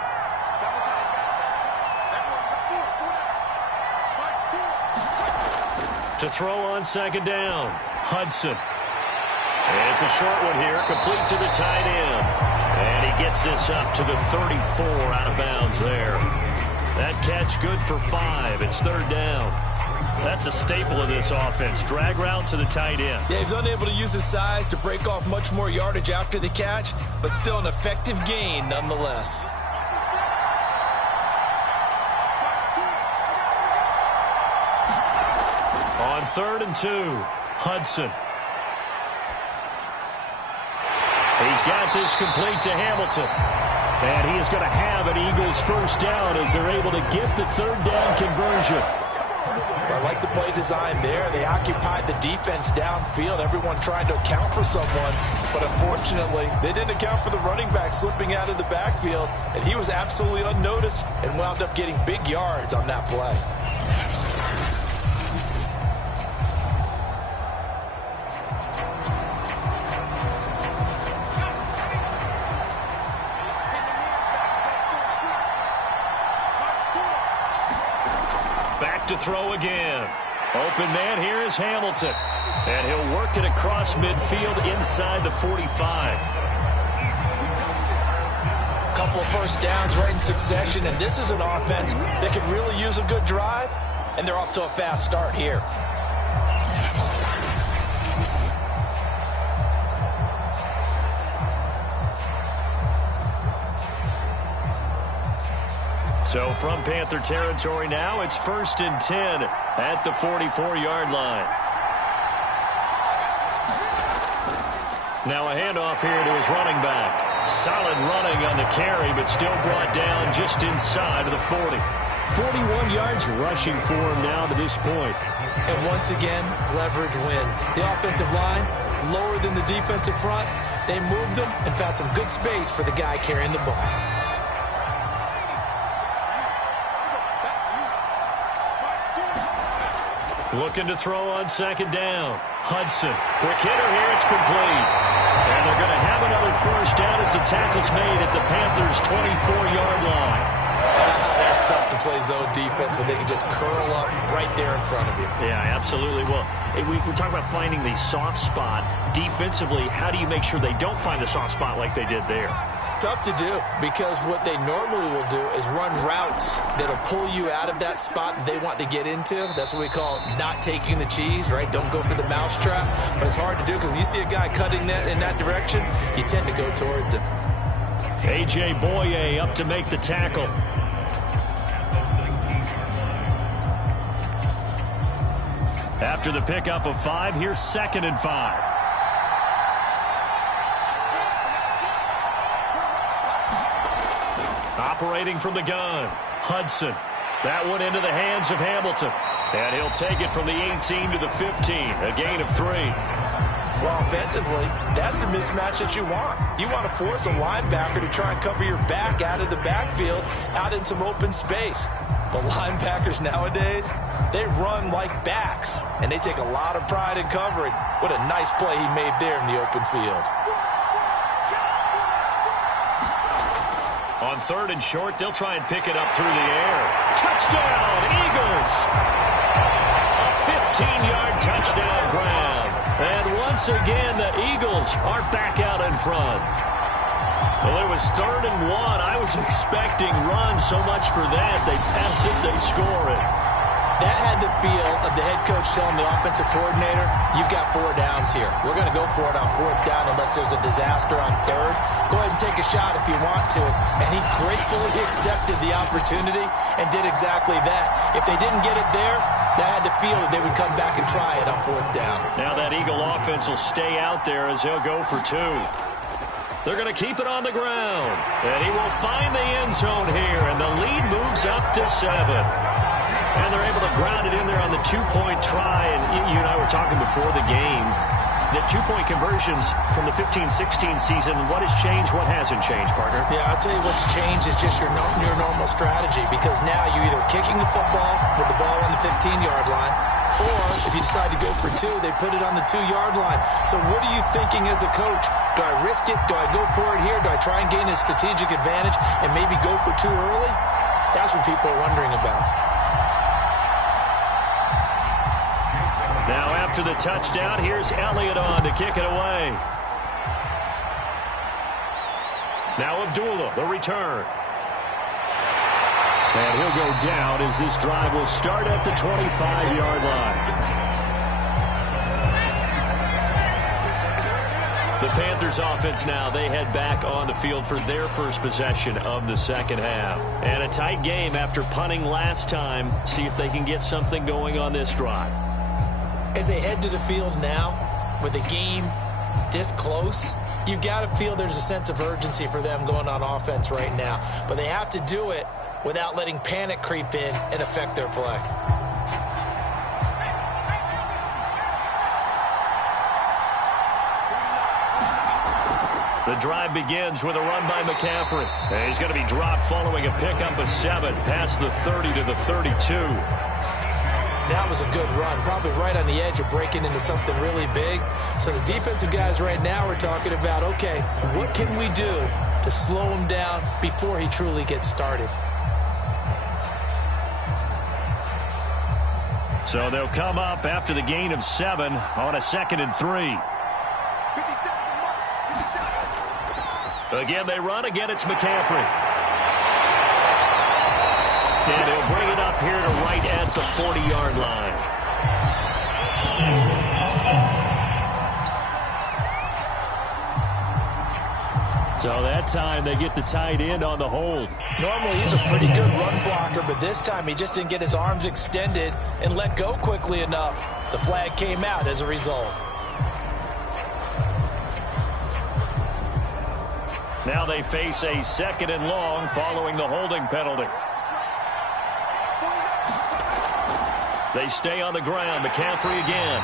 To throw on 2nd down, Hudson. And it's a short one here, complete to the tight end. And he gets this up to the 34, out of bounds there. That catch good for 5. It's 3rd down. That's a staple of this offense. Drag route to the tight end. Yeah, he's unable to use his size to break off much more yardage after the catch, but still an effective gain nonetheless. On 3rd and 2, Hudson. He's got this complete to Hamilton. And he is going to have an Eagles first down as they're able to get the 3rd down conversion. I like the play design there. They occupied the defense downfield. Everyone trying to account for someone, but unfortunately, they didn't account for the running back slipping out of the backfield, and he was absolutely unnoticed and wound up getting big yards on that play. Back to throw again. Open man here is Hamilton. And he'll work it across midfield inside the 45. A couple of first downs right in succession, and this is an offense that could really use a good drive, and they're off to a fast start here. So from Panther territory now, it's 1st and 10 at the 44-yard line. Now a handoff here to his running back. Solid running on the carry, but still brought down just inside of the 40. 41 yards rushing for him now to this point. And once again, leverage wins. The offensive line, lower than the defensive front. They moved them and found some good space for the guy carrying the ball. Looking to throw on 2nd down. Hudson. Quick hitter here. It's complete. And they're going to have another first down as the tackle's made at the Panthers' 24-yard line. That's tough to play zone defense when they can just curl up right there in front of you. Yeah, absolutely. Well, we talk about finding the soft spot. Defensively, how do you make sure they don't find the soft spot like they did there? Tough to do, because what they normally will do is run routes that'll pull you out of that spot that they want to get into. That's what we call not taking the cheese, right? Don't go for the mousetrap. But it's hard to do because when you see a guy cutting that in that direction, you tend to go towards him. A.J. Boye up to make the tackle. After the pickup of 5, here's 2nd and 5. Operating from the gun, Hudson. That one into the hands of Hamilton. And he'll take it from the 18 to the 15, a gain of 3. Well, offensively, that's the mismatch that you want. You want to force a linebacker to try and cover your back out of the backfield, out in some open space. But linebackers nowadays, they run like backs, and they take a lot of pride in covering. What a nice play he made there in the open field. On 3rd and short, they'll try and pick it up through the air. Touchdown, Eagles! A 15-yard touchdown grab. And once again, the Eagles are back out in front. Well, it was 3rd and 1. I was expecting run so much for that. They pass it, they score it. That had the feel of the head coach telling the offensive coordinator, you've got 4 downs here. We're going to go for it on 4th down unless there's a disaster on 3rd. Go ahead and take a shot if you want to. And he gratefully accepted the opportunity and did exactly that. If they didn't get it there, that had the feel that they would come back and try it on 4th down. Now that Eagle offense will stay out there as he'll go for 2. They're going to keep it on the ground. And he will find the end zone here. And the lead moves up to 7. And they're able to ground it in there on the 2-point try. And you and I were talking before the game. The 2-point conversions from the 15-16 season, what has changed, what hasn't changed, partner? Yeah, I'll tell you what's changed is just your normal strategy, because now you're either kicking the football with the ball on the 15-yard line, or if you decide to go for 2, they put it on the 2-yard line. So what are you thinking as a coach? Do I risk it? Do I go for it here? Do I try and gain a strategic advantage and maybe go for 2 early? That's what people are wondering about. Now after the touchdown, here's Elliott on to kick it away. Now Abdullah, the return. And he'll go down as this drive will start at the 25-yard line. The Panthers offense now, they head back on the field for their first possession of the second half. And a tight game after punting last time. See if they can get something going on this drive. As they head to the field now, with the game this close, you've got to feel there's a sense of urgency for them going on offense right now. But they have to do it without letting panic creep in and affect their play. The drive begins with a run by McCaffrey. And he's going to be dropped following a pickup of 7 past the 30 to the 32. That was a good run, probably right on the edge of breaking into something really big. So the defensive guys right now are talking about, okay, what can we do to slow him down before he truly gets started? So they'll come up after the gain of 7 on a 2nd and 3. Again, they run. Again, it's McCaffrey. And he'll bring it up here to right at the 40-yard line. So that time they get the tight end on the hold. Normally he's a pretty good run blocker, but this time he just didn't get his arms extended and let go quickly enough. The flag came out as a result. Now they face a 2nd and long following the holding penalty. They stay on the ground. McCaffrey again.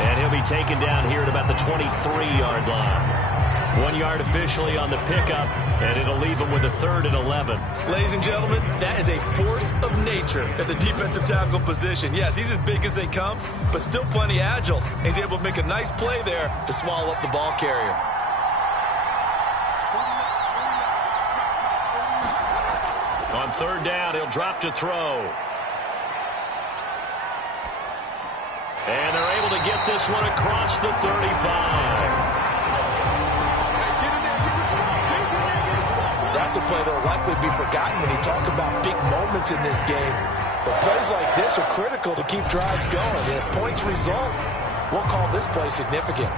And he'll be taken down here at about the 23-yard line. 1 yard officially on the pickup, and it'll leave him with a 3rd and 11. Ladies and gentlemen, that is a force of nature at the defensive tackle position. Yes, he's as big as they come, but still plenty agile. He's able to make a nice play there to swallow up the ball carrier. On 3rd down, he'll drop to throw. And they're able to get this one across the 35. That's a play that will likely be forgotten when you talk about big moments in this game. But plays like this are critical to keep drives going. And if points result, we'll call this play significant.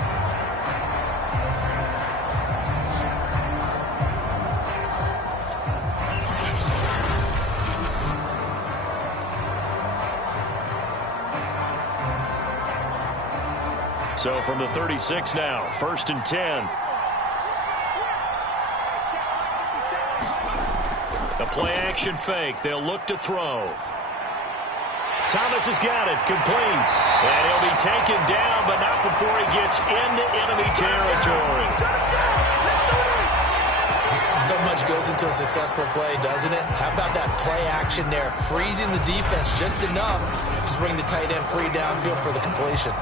So from the 36 now, 1st and 10. The play-action fake. They'll look to throw. Thomas has got it. Complete. And he'll be taken down, but not before he gets into enemy territory. So much goes into a successful play, doesn't it? How about that play action there? Freezing the defense just enough to bring the tight end free downfield for the completion.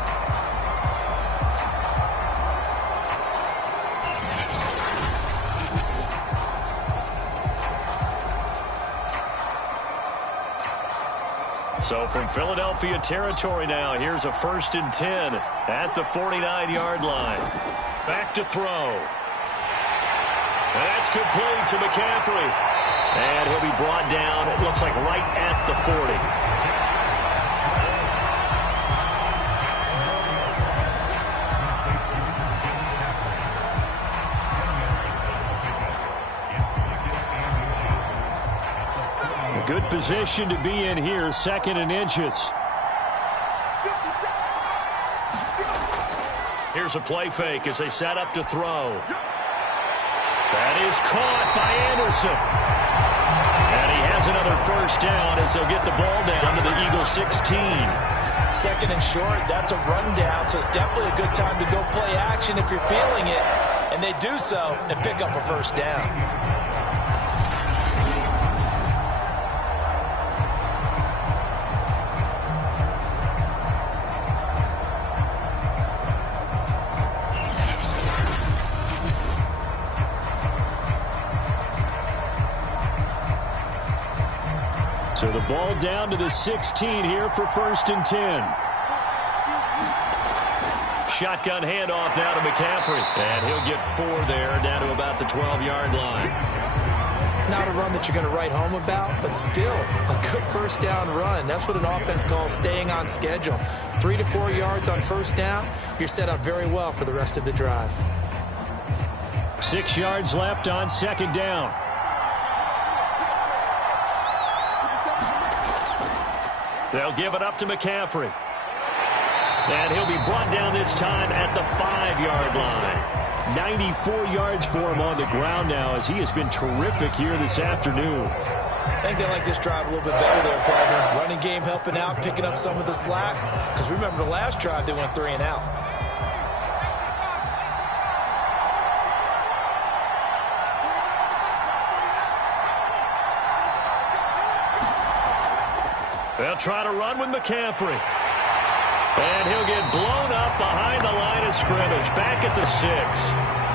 So from Philadelphia territory now, here's a 1st and 10 at the 49-yard line. Back to throw. And that's complete to McCaffrey. And he'll be brought down, it looks like right at the 40. Good position to be in here, 2nd and inches. Here's a play fake as they set up to throw. That is caught by Anderson. And he has another 1st down as they'll get the ball down to the Eagles 16. 2nd and short, that's a rundown, so it's definitely a good time to go play action if you're feeling it. And they do so and pick up a 1st down. So the ball down to the 16 here for 1st and 10. Shotgun handoff now to McCaffrey. And he'll get 4 there, down to about the 12-yard line. Not a run that you're going to write home about, but still a good 1st down run. That's what an offense calls staying on schedule. 3 to 4 yards on 1st down, you're set up very well for the rest of the drive. 6 yards left on 2nd down. They'll give it up to McCaffrey. And he'll be brought down this time at the 5-yard line. 94 yards for him on the ground now as he has been terrific here this afternoon. I think they like this drive a little bit better there, partner. Running game helping out, picking up some of the slack. Because remember the last drive, they went 3 and out. They'll try to run with McCaffrey. And he'll get blown up behind the line of scrimmage. Back at the 6.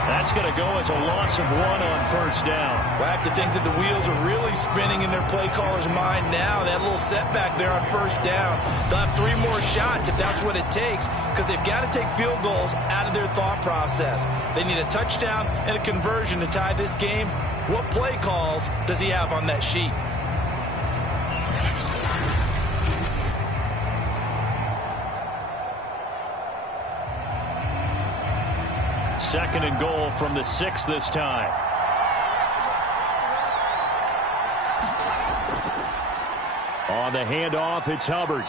That's going to go as a loss of 1 on first down. Well, I have to think that the wheels are really spinning in their play caller's mind now. That little setback there on first down. They'll have 3 more shots if that's what it takes, because they've got to take field goals out of their thought process. They need a touchdown and a conversion to tie this game. What play calls does he have on that sheet? Second and goal from the 6 this time. On the handoff, it's Hubbard.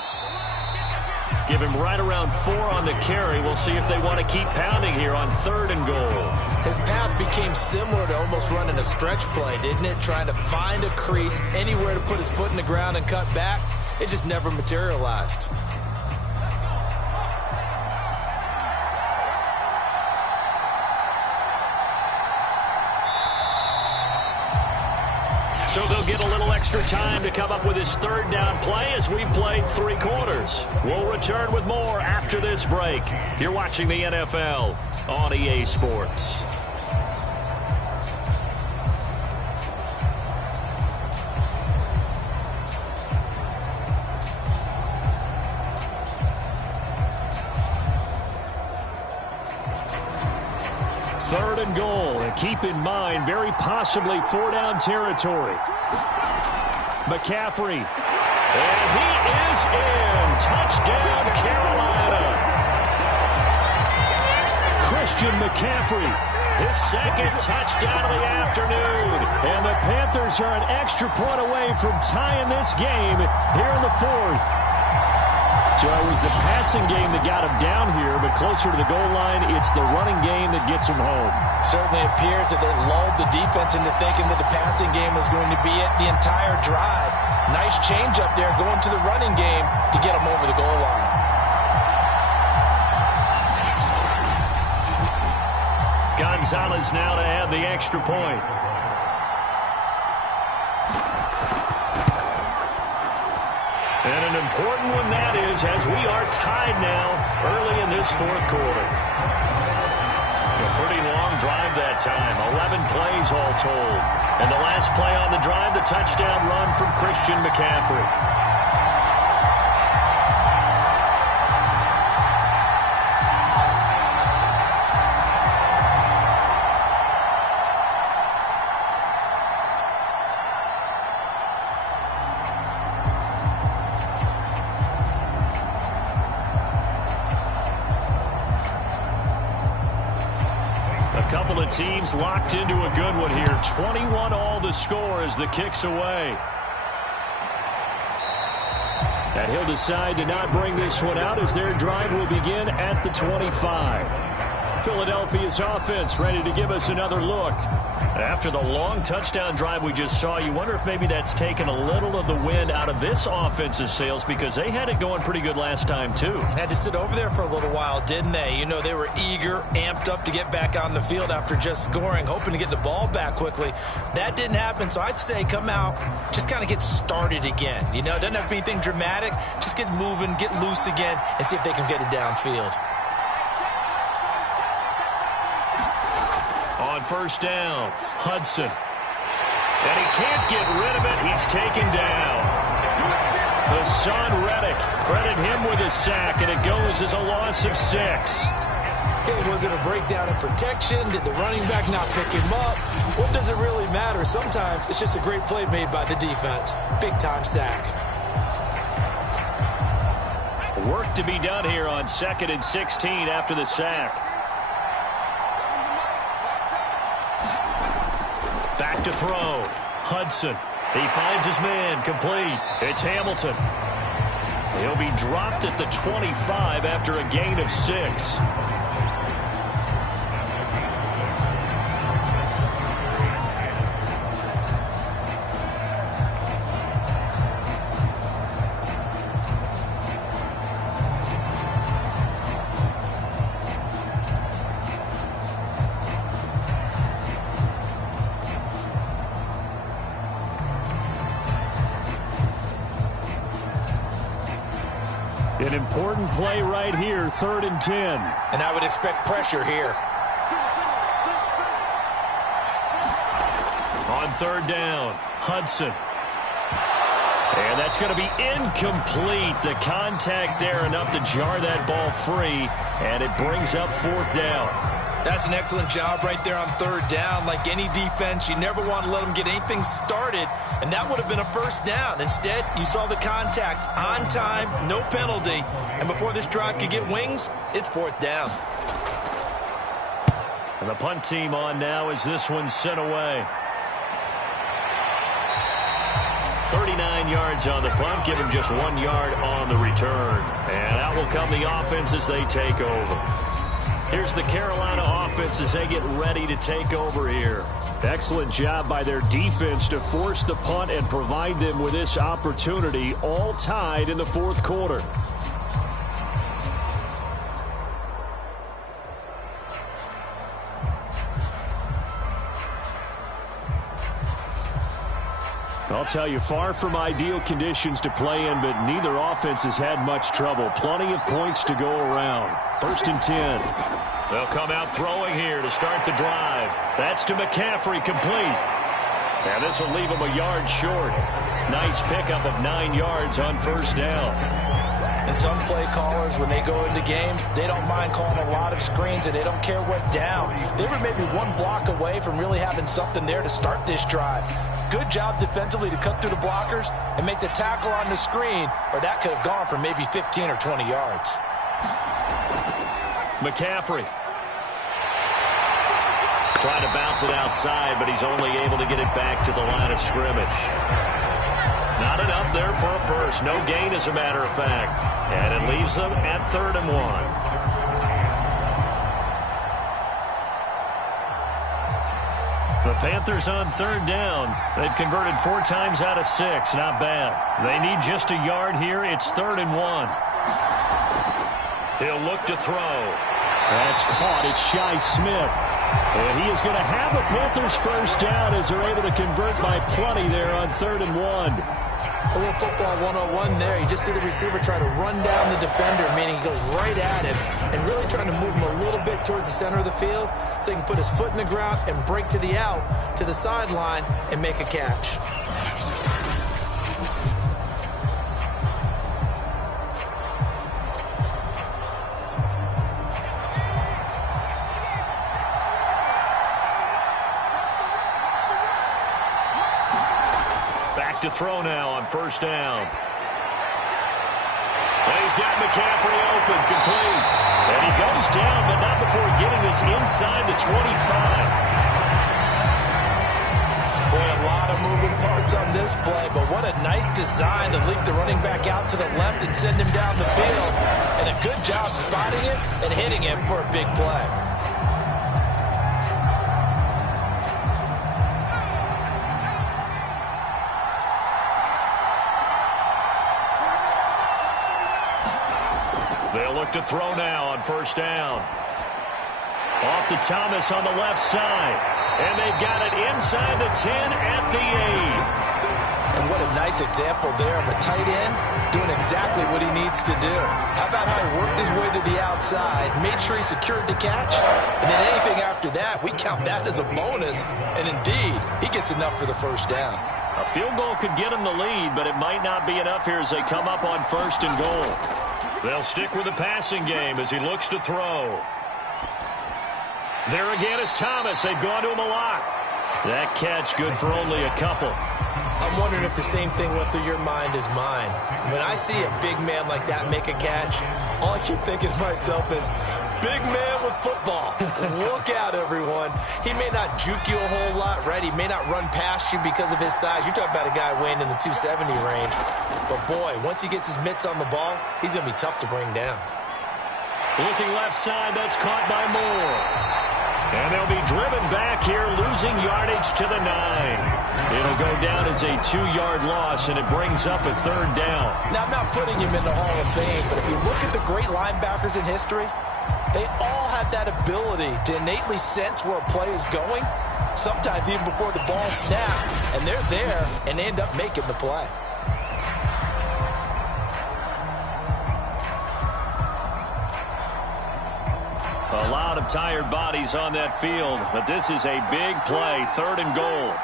Give him right around 4 on the carry. We'll see if they want to keep pounding here on 3rd and goal. His path became similar to almost running a stretch play, didn't it? Trying to find a crease, anywhere to put his foot in the ground and cut back. It just never materialized. So they'll get a little extra time to come up with his 3rd down play as we've played 3 quarters. We'll return with more after this break. You're watching the NFL on EA Sports. Third and goal, and keep in mind, very possibly 4-down territory. McCaffrey, and he is in. Touchdown, Carolina. Christian McCaffrey, his 2nd touchdown of the afternoon. And the Panthers are an extra point away from tying this game here in the 4th. So it was the passing game that got him down here, but closer to the goal line, it's the running game that gets him home. Certainly appears that they lulled the defense into thinking that the passing game was going to be it the entire drive. Nice change up there going to the running game to get him over the goal line. Gonzalez now to add the extra point. And an important one that is, as we are tied now early in this 4th quarter. A pretty long drive that time, 11 plays all told. And the last play on the drive, the touchdown run from Christian McCaffrey. Teams locked into a good one here. 21 all the score as the kick's away. And he'll decide to not bring this one out as their drive will begin at the 25. Philadelphia's offense ready to give us another look. After the long touchdown drive we just saw, you wonder if maybe that's taken a little of the wind out of this offense's sails, because they had it going pretty good last time too. Had to sit over there for a little while, didn't they? You know, they were eager, amped up to get back on the field after just scoring, hoping to get the ball back quickly. That didn't happen, so I'd say come out, just kind of get started again. You know, it doesn't have to be anything dramatic. Just get moving, get loose again, and see if they can get it downfield. On first down, Hudson. And he can't get rid of it. He's taken down. Hassan Reddick, credit him with a sack, and it goes as a loss of 6. Okay, was it a breakdown in protection? Did the running back not pick him up? What does it really matter? Sometimes it's just a great play made by the defense. Big-time sack. Work to be done here on 2nd and 16 after the sack. Back to throw. Hudson. He finds his man. Complete. It's Hamilton. He'll be dropped at the 25 after a gain of 6. An important play right here, 3rd and 10. And I would expect pressure here. On 3rd down, Hudson. And that's going to be incomplete. The contact there enough to jar that ball free, and it brings up 4th down. That's an excellent job right there on 3rd down. Like any defense, you never want to let them get anything started, and that would have been a 1st down. Instead, you saw the contact on time, no penalty, and before this drive could get wings, it's 4th down. And the punt team on now as this one's sent away. 39 yards on the punt, give him just 1 yard on the return. And out will come the offense as they take over. Here's the Carolina offense as they get ready to take over here. Excellent job by their defense to force the punt and provide them with this opportunity, all tied in the 4th quarter. I'll tell you, far from ideal conditions to play in, but neither offense has had much trouble. Plenty of points to go around. 1st and 10. They'll come out throwing here to start the drive. That's to McCaffrey, complete. And this will leave him a yard short. Nice pickup of 9 yards on 1st down. And some play callers, when they go into games, they don't mind calling a lot of screens, and they don't care what down. They were maybe 1 block away from really having something there to start this drive. Good job defensively to cut through the blockers and make the tackle on the screen, or that could have gone for maybe 15 or 20 yards. McCaffrey. Trying to bounce it outside, but he's only able to get it back to the line of scrimmage. Not enough there for a first. No gain, as a matter of fact. And it leaves them at 3rd and 1. The Panthers on 3rd down. They've converted 4 times out of 6. Not bad. They need just a yard here. It's 3rd and 1. He'll look to throw. That's caught. It's Shi Smith. And he is going to have a Panthers 1st down as they're able to convert by plenty there on 3rd and 1. A little football 101 there. You just see the receiver try to run down the defender, meaning he goes right at him, and really trying to move him a little bit towards the center of the field so he can put his foot in the ground and break to the out, to the sideline, and make a catch. To throw now on 1st down. And he's got McCaffrey open, complete. And he goes down, but not before getting this inside the 25. Boy, a lot of moving parts on this play, but what a nice design to leak the running back out to the left and send him down the field. And a good job spotting it and hitting him for a big play. They'll look to throw now on 1st down. Off to Thomas on the left side. And they've got it inside the 10 at the 8. And what a nice example there of a tight end doing exactly what he needs to do. How about how he worked his way to the outside, made sure he secured the catch, and then anything after that, we count that as a bonus. And indeed, he gets enough for the 1st down. A field goal could get him the lead, but it might not be enough here as they come up on 1st and goal. They'll stick with the passing game as he looks to throw. There again is Thomas. They've gone to him a lot. That catch good for only a couple. I'm wondering if the same thing went through your mind as mine. When I see a big man like that make a catch, all I keep thinking to myself is, big man with football. Look out, everyone. He may not juke you a whole lot, right? He may not run past you because of his size. You're talking about a guy weighing in the 270 range. But, boy, once he gets his mitts on the ball, he's going to be tough to bring down. Looking left side, that's caught by Moore. And they'll be driven back here, losing yardage to the 9. It'll go down as a 2-yard loss, and it brings up a 3rd down. Now, I'm not putting him in the Hall of Fame, but if you look at the great linebackers in history, they all have that ability to innately sense where a play is going, sometimes even before the ball snaps, and they're there and they end up making the play. A lot of tired bodies on that field, but this is a big play, 3rd and goal.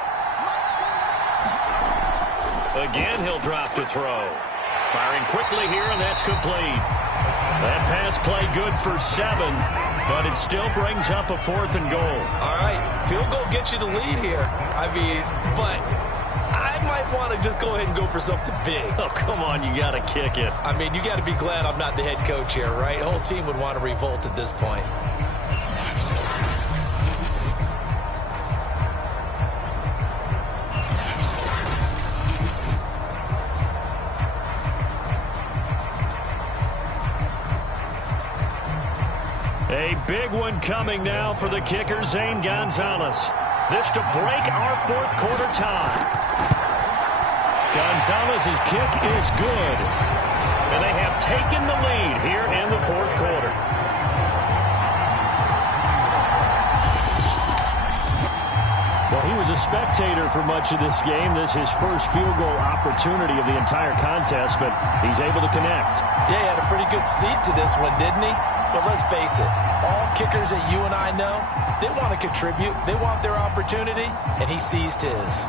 Again, he'll drop to throw. Firing quickly here, and that's complete. That pass play good for 7, but it still brings up a 4th and goal. All right, field goal gets you the lead here. I mean, but I might want to just go ahead and go for something big. Oh, come on, you got to kick it. I mean, you got to be glad I'm not the head coach here, right? The whole team would want to revolt at this point. A big one coming now for the kicker, Zane Gonzalez. This to break our 4th quarter tie. Gonzalez's kick is good. And they have taken the lead here in the 4th quarter. Well, he was a spectator for much of this game. This is his first field goal opportunity of the entire contest, but he's able to connect. Yeah, he had a pretty good seat to this one, didn't he? But let's face it, all kickers that you and I know, they want to contribute. They want their opportunity, and he seized his.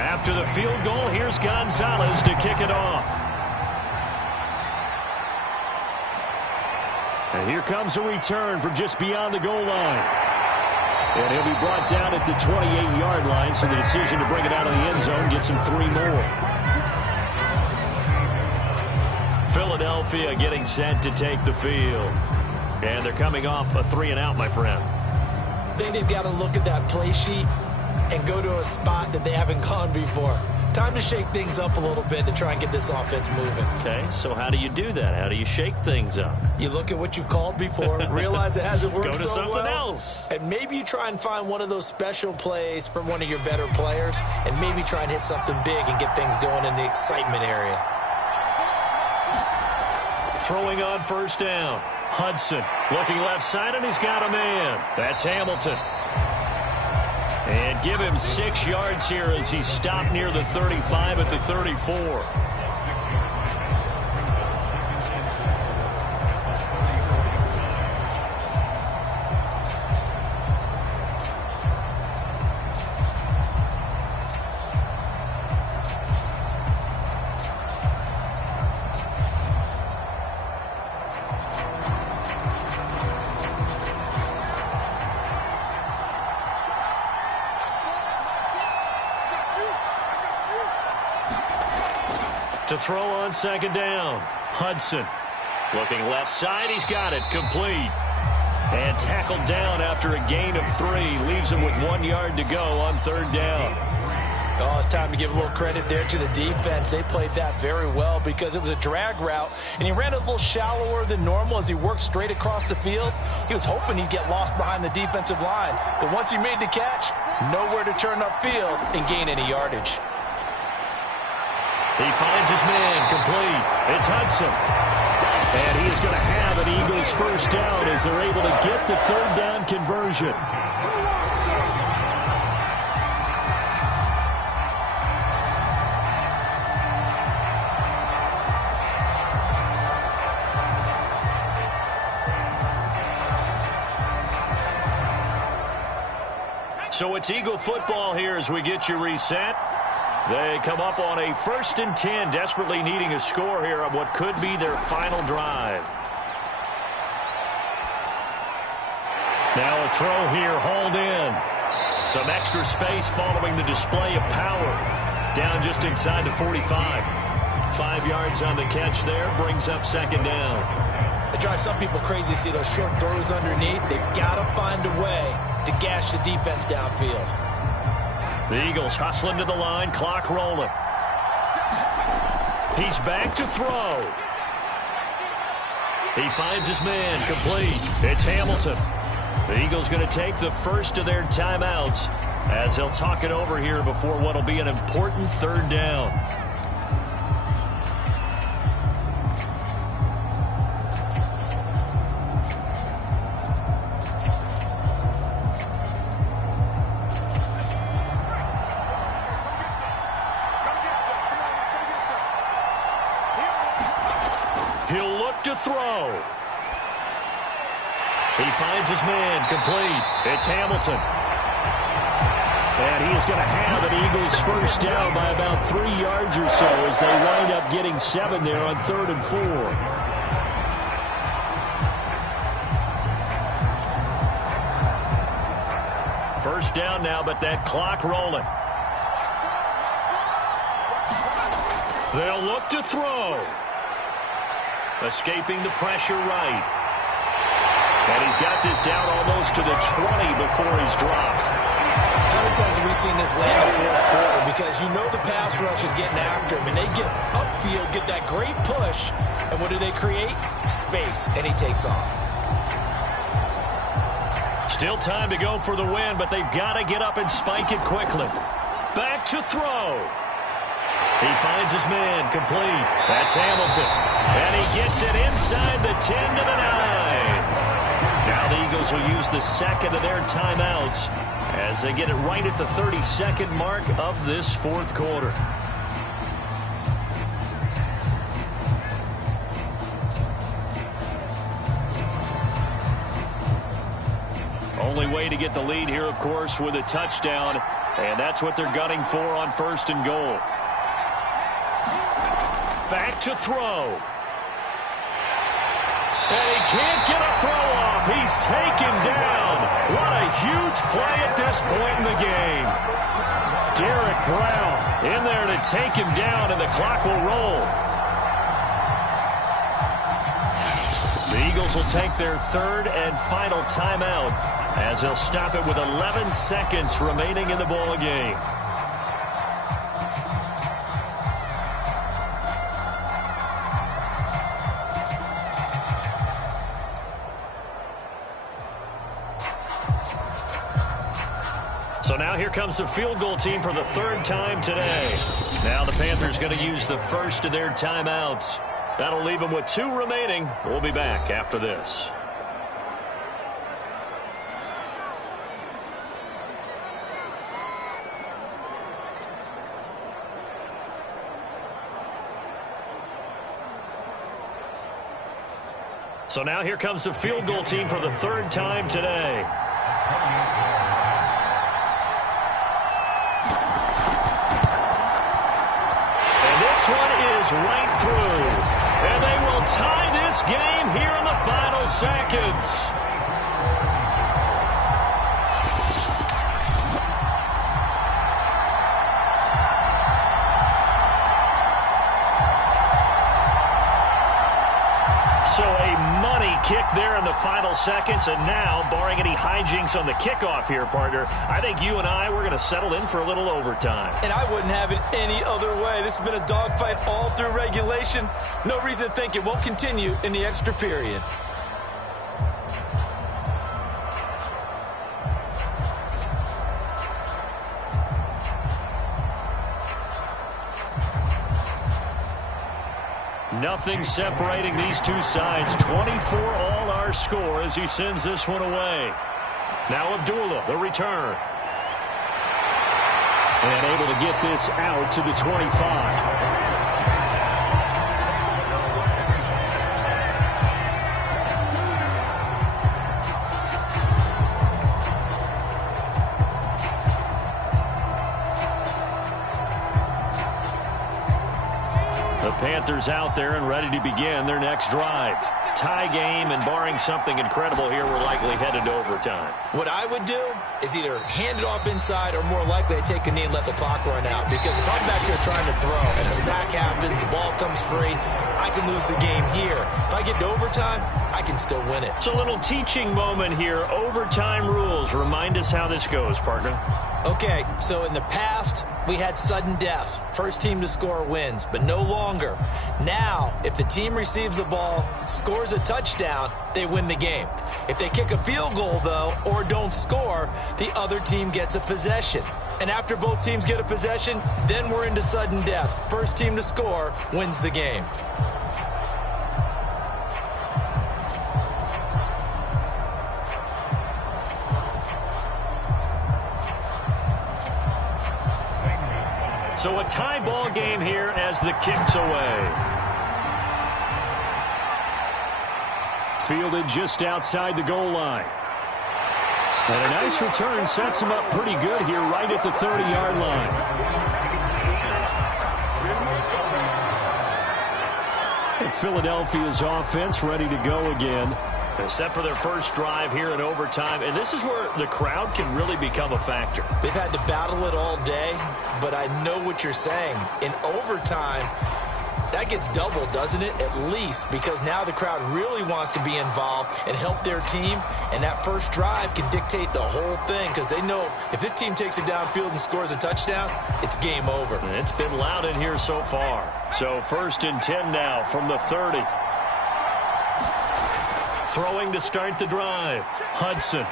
After the field goal, here's Gonzalez to kick it off. And here comes a return from just beyond the goal line. And he'll be brought down at the 28-yard line, so the decision to bring it out of the end zone gets him 3 more. Philadelphia getting set to take the field. And they're coming off a 3-and-out, my friend. I think they've got to look at that play sheet and go to a spot that they haven't gone before. Time to shake things up a little bit to try and get this offense moving. Okay, so how do you do that? How do you shake things up? You look at what you've called before, realize it hasn't worked Go to so something well, else. and maybe you try and find one of those special plays from one of your better players, and maybe try and hit something big and get things going in the excitement area. Throwing on 1st down. Hudson looking left side, and he's got a man. That's Hamilton. And give him 6 yards here as he stopped near the 35 at the 34. To throw on 2nd down. Hudson looking left side. He's got it. Complete. And tackled down after a gain of 3. Leaves him with 1 yard to go on 3rd down. Oh, it's time to give a little credit there to the defense. They played that very well because it was a drag route, and he ran a little shallower than normal as he worked straight across the field. He was hoping he'd get lost behind the defensive line, but once he made the catch, nowhere to turn upfield and gain any yardage. He finds his man, complete. It's Hudson. And he is going to have an Eagles 1st down as they're able to get the 3rd down conversion. So it's Eagle football here as we get you reset. They come up on a 1st and 10, desperately needing a score here on what could be their final drive. Now a throw here, hauled in. Some extra space following the display of power. Down just inside the 45. 5 yards on the catch there, brings up 2nd down. It drives some people crazy to see those short throws underneath. They've got to find a way to gash the defense downfield. The Eagles hustling to the line, clock rolling. He's back to throw. He finds his man, complete. It's Hamilton. The Eagles going to take the first of their timeouts as they'll talk it over here before what will be an important 3rd down. He finds his man, complete. It's Hamilton. And he's going to have an Eagles first down by about 3 yards or so as they wind up getting 7 there on 3rd and 4. First down now, but that clock rolling. They'll look to throw. Escaping the pressure right. And he's got this down almost to the 20 before he's dropped. How many times have we seen this late in the fourth quarter? Because you know the pass rush is getting after him, and they get upfield, get that great push, and what do they create? Space, and he takes off. Still time to go for the win, but they've got to get up and spike it quickly. Back to throw. He finds his man, complete. That's Hamilton. And he gets it inside the 10 to the 9. Now the Eagles will use the second of their timeouts as they get it right at the 32nd mark of this fourth quarter. Only way to get the lead here, of course, with a touchdown, and that's what they're gunning for on 1st and goal. Back to throw. And he can't get a throw off. He's taken down. What a huge play at this point in the game. Derek Brown in there to take him down, and the clock will roll. The Eagles will take their 3rd and final timeout as they'll stop it with 11 seconds remaining in the ball game. So now here comes the field goal team for the 3rd time today. Now the Panthers going to use the first of their timeouts. That'll leave them with 2 remaining. We'll be back after this. So now here comes the field goal team for the 3rd time today. This one is right through. And they will tie this game here in the final seconds. So a money kick there in the final seconds. And now, barring any hijinks on the kickoff here, partner, I think you and I, we're going to settle in for a little overtime. And I wouldn't have it any other way. This has been a dogfight all through regulation. No reason to think it won't continue in the extra period. Nothing separating these two sides. 24 all our score as he sends this one away. Now Abdullah, the return. And able to get this out to the 25. Panthers out there and ready to begin their next drive. Tie game, and barring something incredible here, we're likely headed to overtime. What I would do is either hand it off inside or more likely I take a knee and let the clock run out. Because if I'm back here trying to throw and a sack happens, the ball comes free, I can lose the game here. If I get to overtime, I can still win it. It's a little teaching moment here. Overtime rules. Remind us how this goes, partner. Okay, so in the past, we had sudden death. First team to score wins, but no longer. Now, if the team receives the ball, scores a touchdown, they win the game. If they kick a field goal, though, or don't score, the other team gets a possession. And after both teams get a possession, then we're into sudden death. First team to score wins the game. So a tie ball game here as the kick's away. Fielded just outside the goal line. And a nice return sets him up pretty good here right at the 30-yard line. And Philadelphia's offense ready to go again. Set for their first drive here in overtime. And this is where the crowd can really become a factor. They've had to battle it all day, but I know what you're saying. In overtime, that gets doubled, doesn't it? At least, because now the crowd really wants to be involved and help their team, and that first drive can dictate the whole thing because they know if this team takes it downfield and scores a touchdown, it's game over. And it's been loud in here so far. So 1st and 10 now from the 30. Throwing to start the drive, Hudson.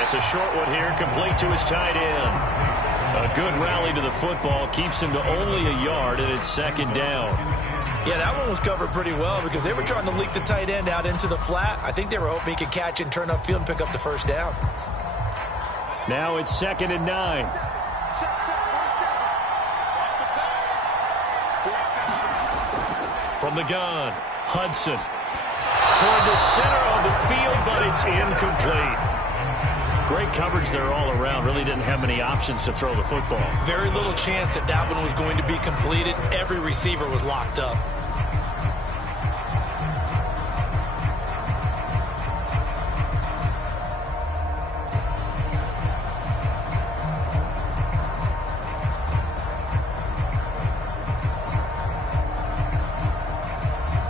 It's a short one here, complete to his tight end. A good rally to the football keeps him to only a yard, and it's 2nd down. Yeah, that one was covered pretty well because they were trying to leak the tight end out into the flat. I think they were hoping he could catch and turn upfield and pick up the first down. Now it's 2nd and 9. From the gun, Hudson. Toward the center of the field, but it's incomplete. Great coverage there all around. Really didn't have many options to throw the football. Very little chance that that one was going to be completed. Every receiver was locked up.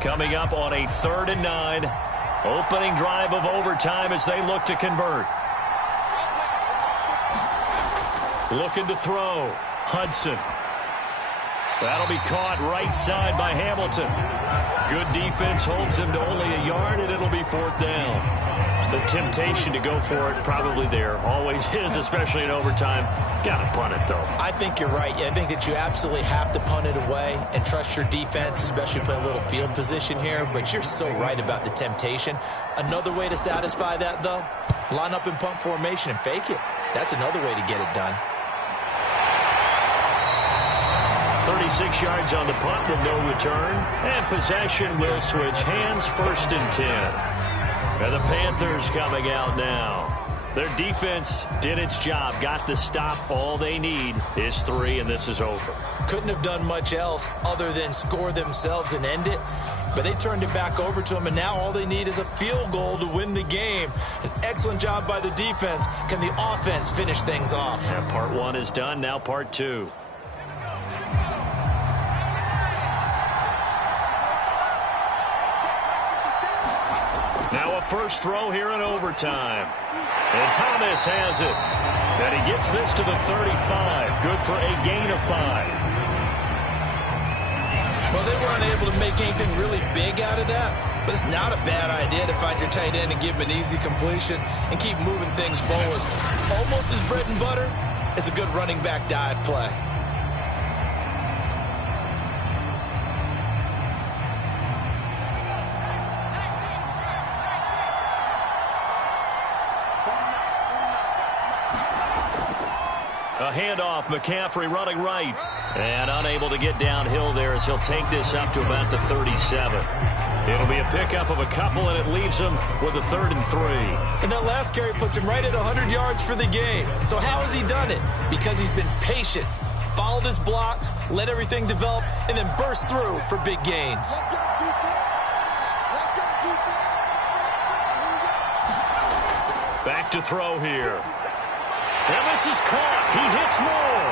Coming up on a 3rd and 9. Opening drive of overtime as they look to convert. Looking to throw. Hudson. That'll be caught right side by Hamilton. Good defense holds him to only a yard, and it'll be 4th down. The temptation to go for it probably there. Always is, especially in overtime. Got to punt it, though. I think you're right. I think that you absolutely have to punt it away and trust your defense, especially play a little field position here. But you're so right about the temptation. Another way to satisfy that, though, line up in punt formation and fake it. That's another way to get it done. 36 yards on the punt with no return. And possession will switch hands, 1st and 10. And the Panthers coming out now. Their defense did its job, got the stop. All they need is 3, and this is over. Couldn't have done much else other than score themselves and end it. But they turned it back over to them, and now all they need is a field goal to win the game. An excellent job by the defense. Can the offense finish things off? And part 1 is done, now part 2. Now a first throw here in overtime. And Thomas has it. And he gets this to the 35. Good for a gain of 5. Well, they were unable to make anything really big out of that. But it's not a bad idea to find your tight end and give him an easy completion and keep moving things forward. Almost as bread and butter as a good running back dive play. A handoff, McCaffrey running right. And unable to get downhill there as he'll take this up to about the 37. It'll be a pickup of a couple, and it leaves him with a 3rd and 3. And that last carry puts him right at 100 yards for the game. So how has he done it? Because he's been patient, followed his blocks, let everything develop, and then burst through for big gains. Back to throw here. And this is caught. He hits more.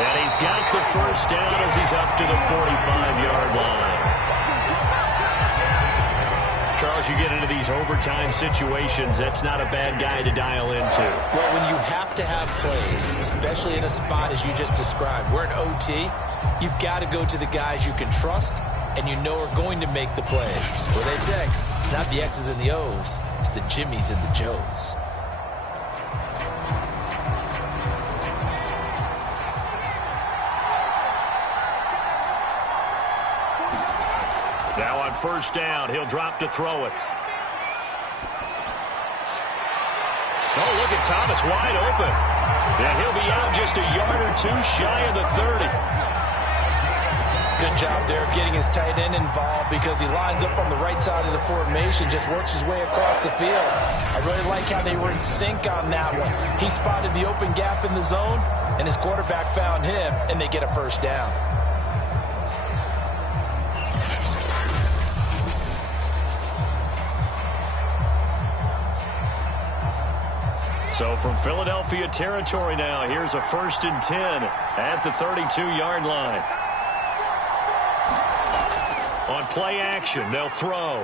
And he's got the first down as he's up to the 45-yard line. Charles, you get into these overtime situations, that's not a bad guy to dial into. Well, when you have to have plays, especially in a spot as you just described, we're in OT, you've got to go to the guys you can trust and you know are going to make the plays. What they say, it's not the X's and the O's, it's the Jimmys and the Joes. Now on first down, he'll drop to throw it. Oh, look at Thomas wide open. And he'll be out just a yard or two shy of the 30. Good job there of getting his tight end involved because he lines up on the right side of the formation, just works his way across the field. I really like how they were in sync on that one. He spotted the open gap in the zone, and his quarterback found him, and they get a first down. So from Philadelphia territory now, here's a 1st and 10 at the 32-yard line. On play action, they'll throw.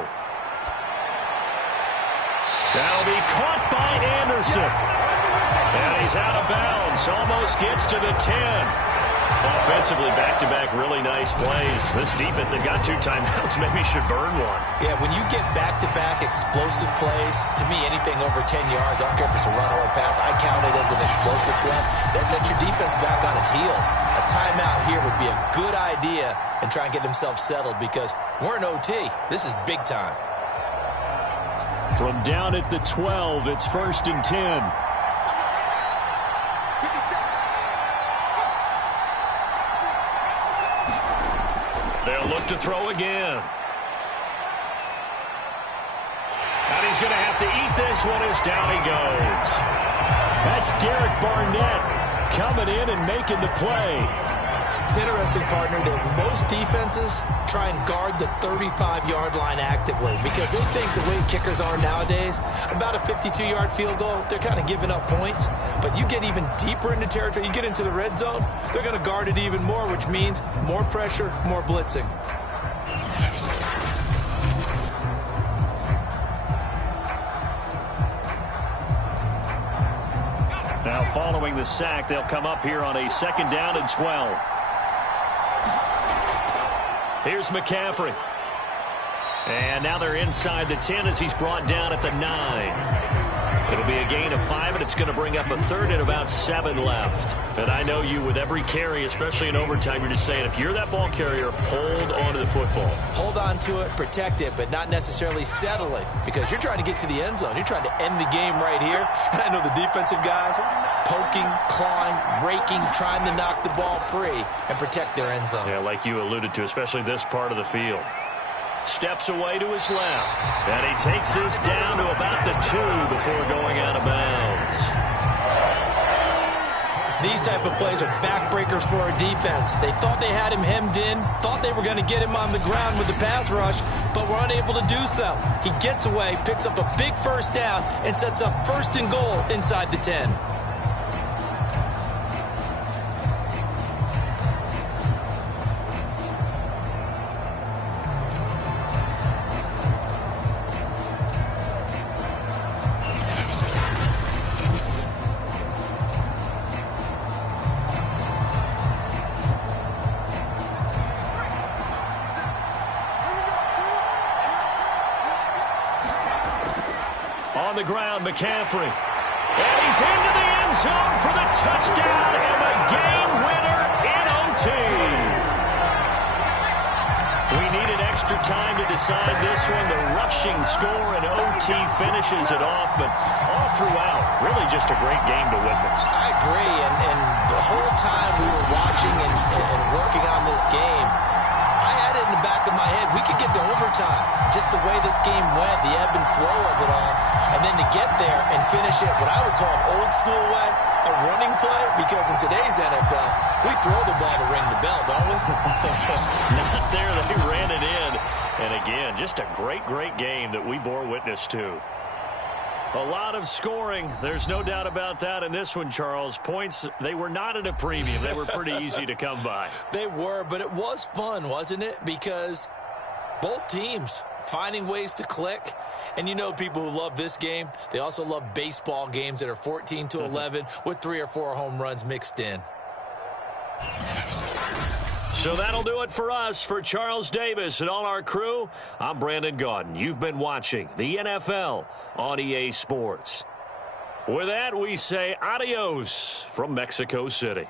That'll be caught by Anderson. And he's out of bounds. Almost gets to the 10. Offensively, back-to-back really nice plays. This defense, they've got 2 timeouts. Maybe should burn one. Yeah, when you get back-to-back explosive plays, to me, anything over 10 yards, I don't care if it's a run or a pass, I count it as an explosive play. That sets your defense back on its heels. A timeout here would be a good idea and try and get themselves settled because we're in OT. This is big time. From down at the 12, it's 1st and 10. They'll look to throw again. And he's going to have to eat this one as down he goes. That's Derek Barnett coming in and making the play. It's interesting, partner, that most defenses try and guard the 35-yard line actively because they think the way kickers are nowadays, about a 52-yard field goal, they're kind of giving up points. But you get even deeper into territory, you get into the red zone, they're going to guard it even more, which means more pressure, more blitzing. Now following the sack, they'll come up here on a 2nd down and 12. Here's McCaffrey. And now they're inside the 10 as he's brought down at the 9. It'll be a gain of 5, and it's going to bring up a 3rd and about 7 left. And I know you, with every carry, especially in overtime, you're just saying, if you're that ball carrier, hold on to the football. Hold on to it, protect it, but not necessarily settle it because you're trying to get to the end zone. You're trying to end the game right here. And I know the defensive guys poking, clawing, raking, trying to knock the ball free and protect their end zone. Yeah, like you alluded to, especially this part of the field. Steps away to his left. And he takes this down to about the 2 before going out of bounds. These type of plays are backbreakers for a defense. They thought they had him hemmed in, thought they were going to get him on the ground with the pass rush, but were unable to do so. He gets away, picks up a big 1st down, and sets up 1st and goal inside the 10. On the ground, McCaffrey. And he's into the end zone for the touchdown and the game winner in OT. We needed extra time to decide this one. The rushing score in OT finishes it off, but all throughout, really just a great game to witness. I agree, and the whole time we were watching and working on this game, I had it in the back of my head. We could get to overtime. Just the way this game went, the ebb and flow of it all. And then to get there and finish it what I would call an old school way, a running play, because in today's NFL, we throw the ball to ring the bell, don't we? Not there. They ran it in. And again, just a great, great game that we bore witness to. A lot of scoring. There's no doubt about that in this one, Charles. Points, they were not at a premium. They were pretty easy to come by. They were, but it was fun, wasn't it? Because both teams finding ways to click. And you know people who love this game, they also love baseball games that are 14-11 with 3 or 4 home runs mixed in. So that'll do it for us. For Charles Davis and all our crew, I'm Brandon Gaudin. You've been watching the NFL on EA Sports. With that, we say adios from Mexico City.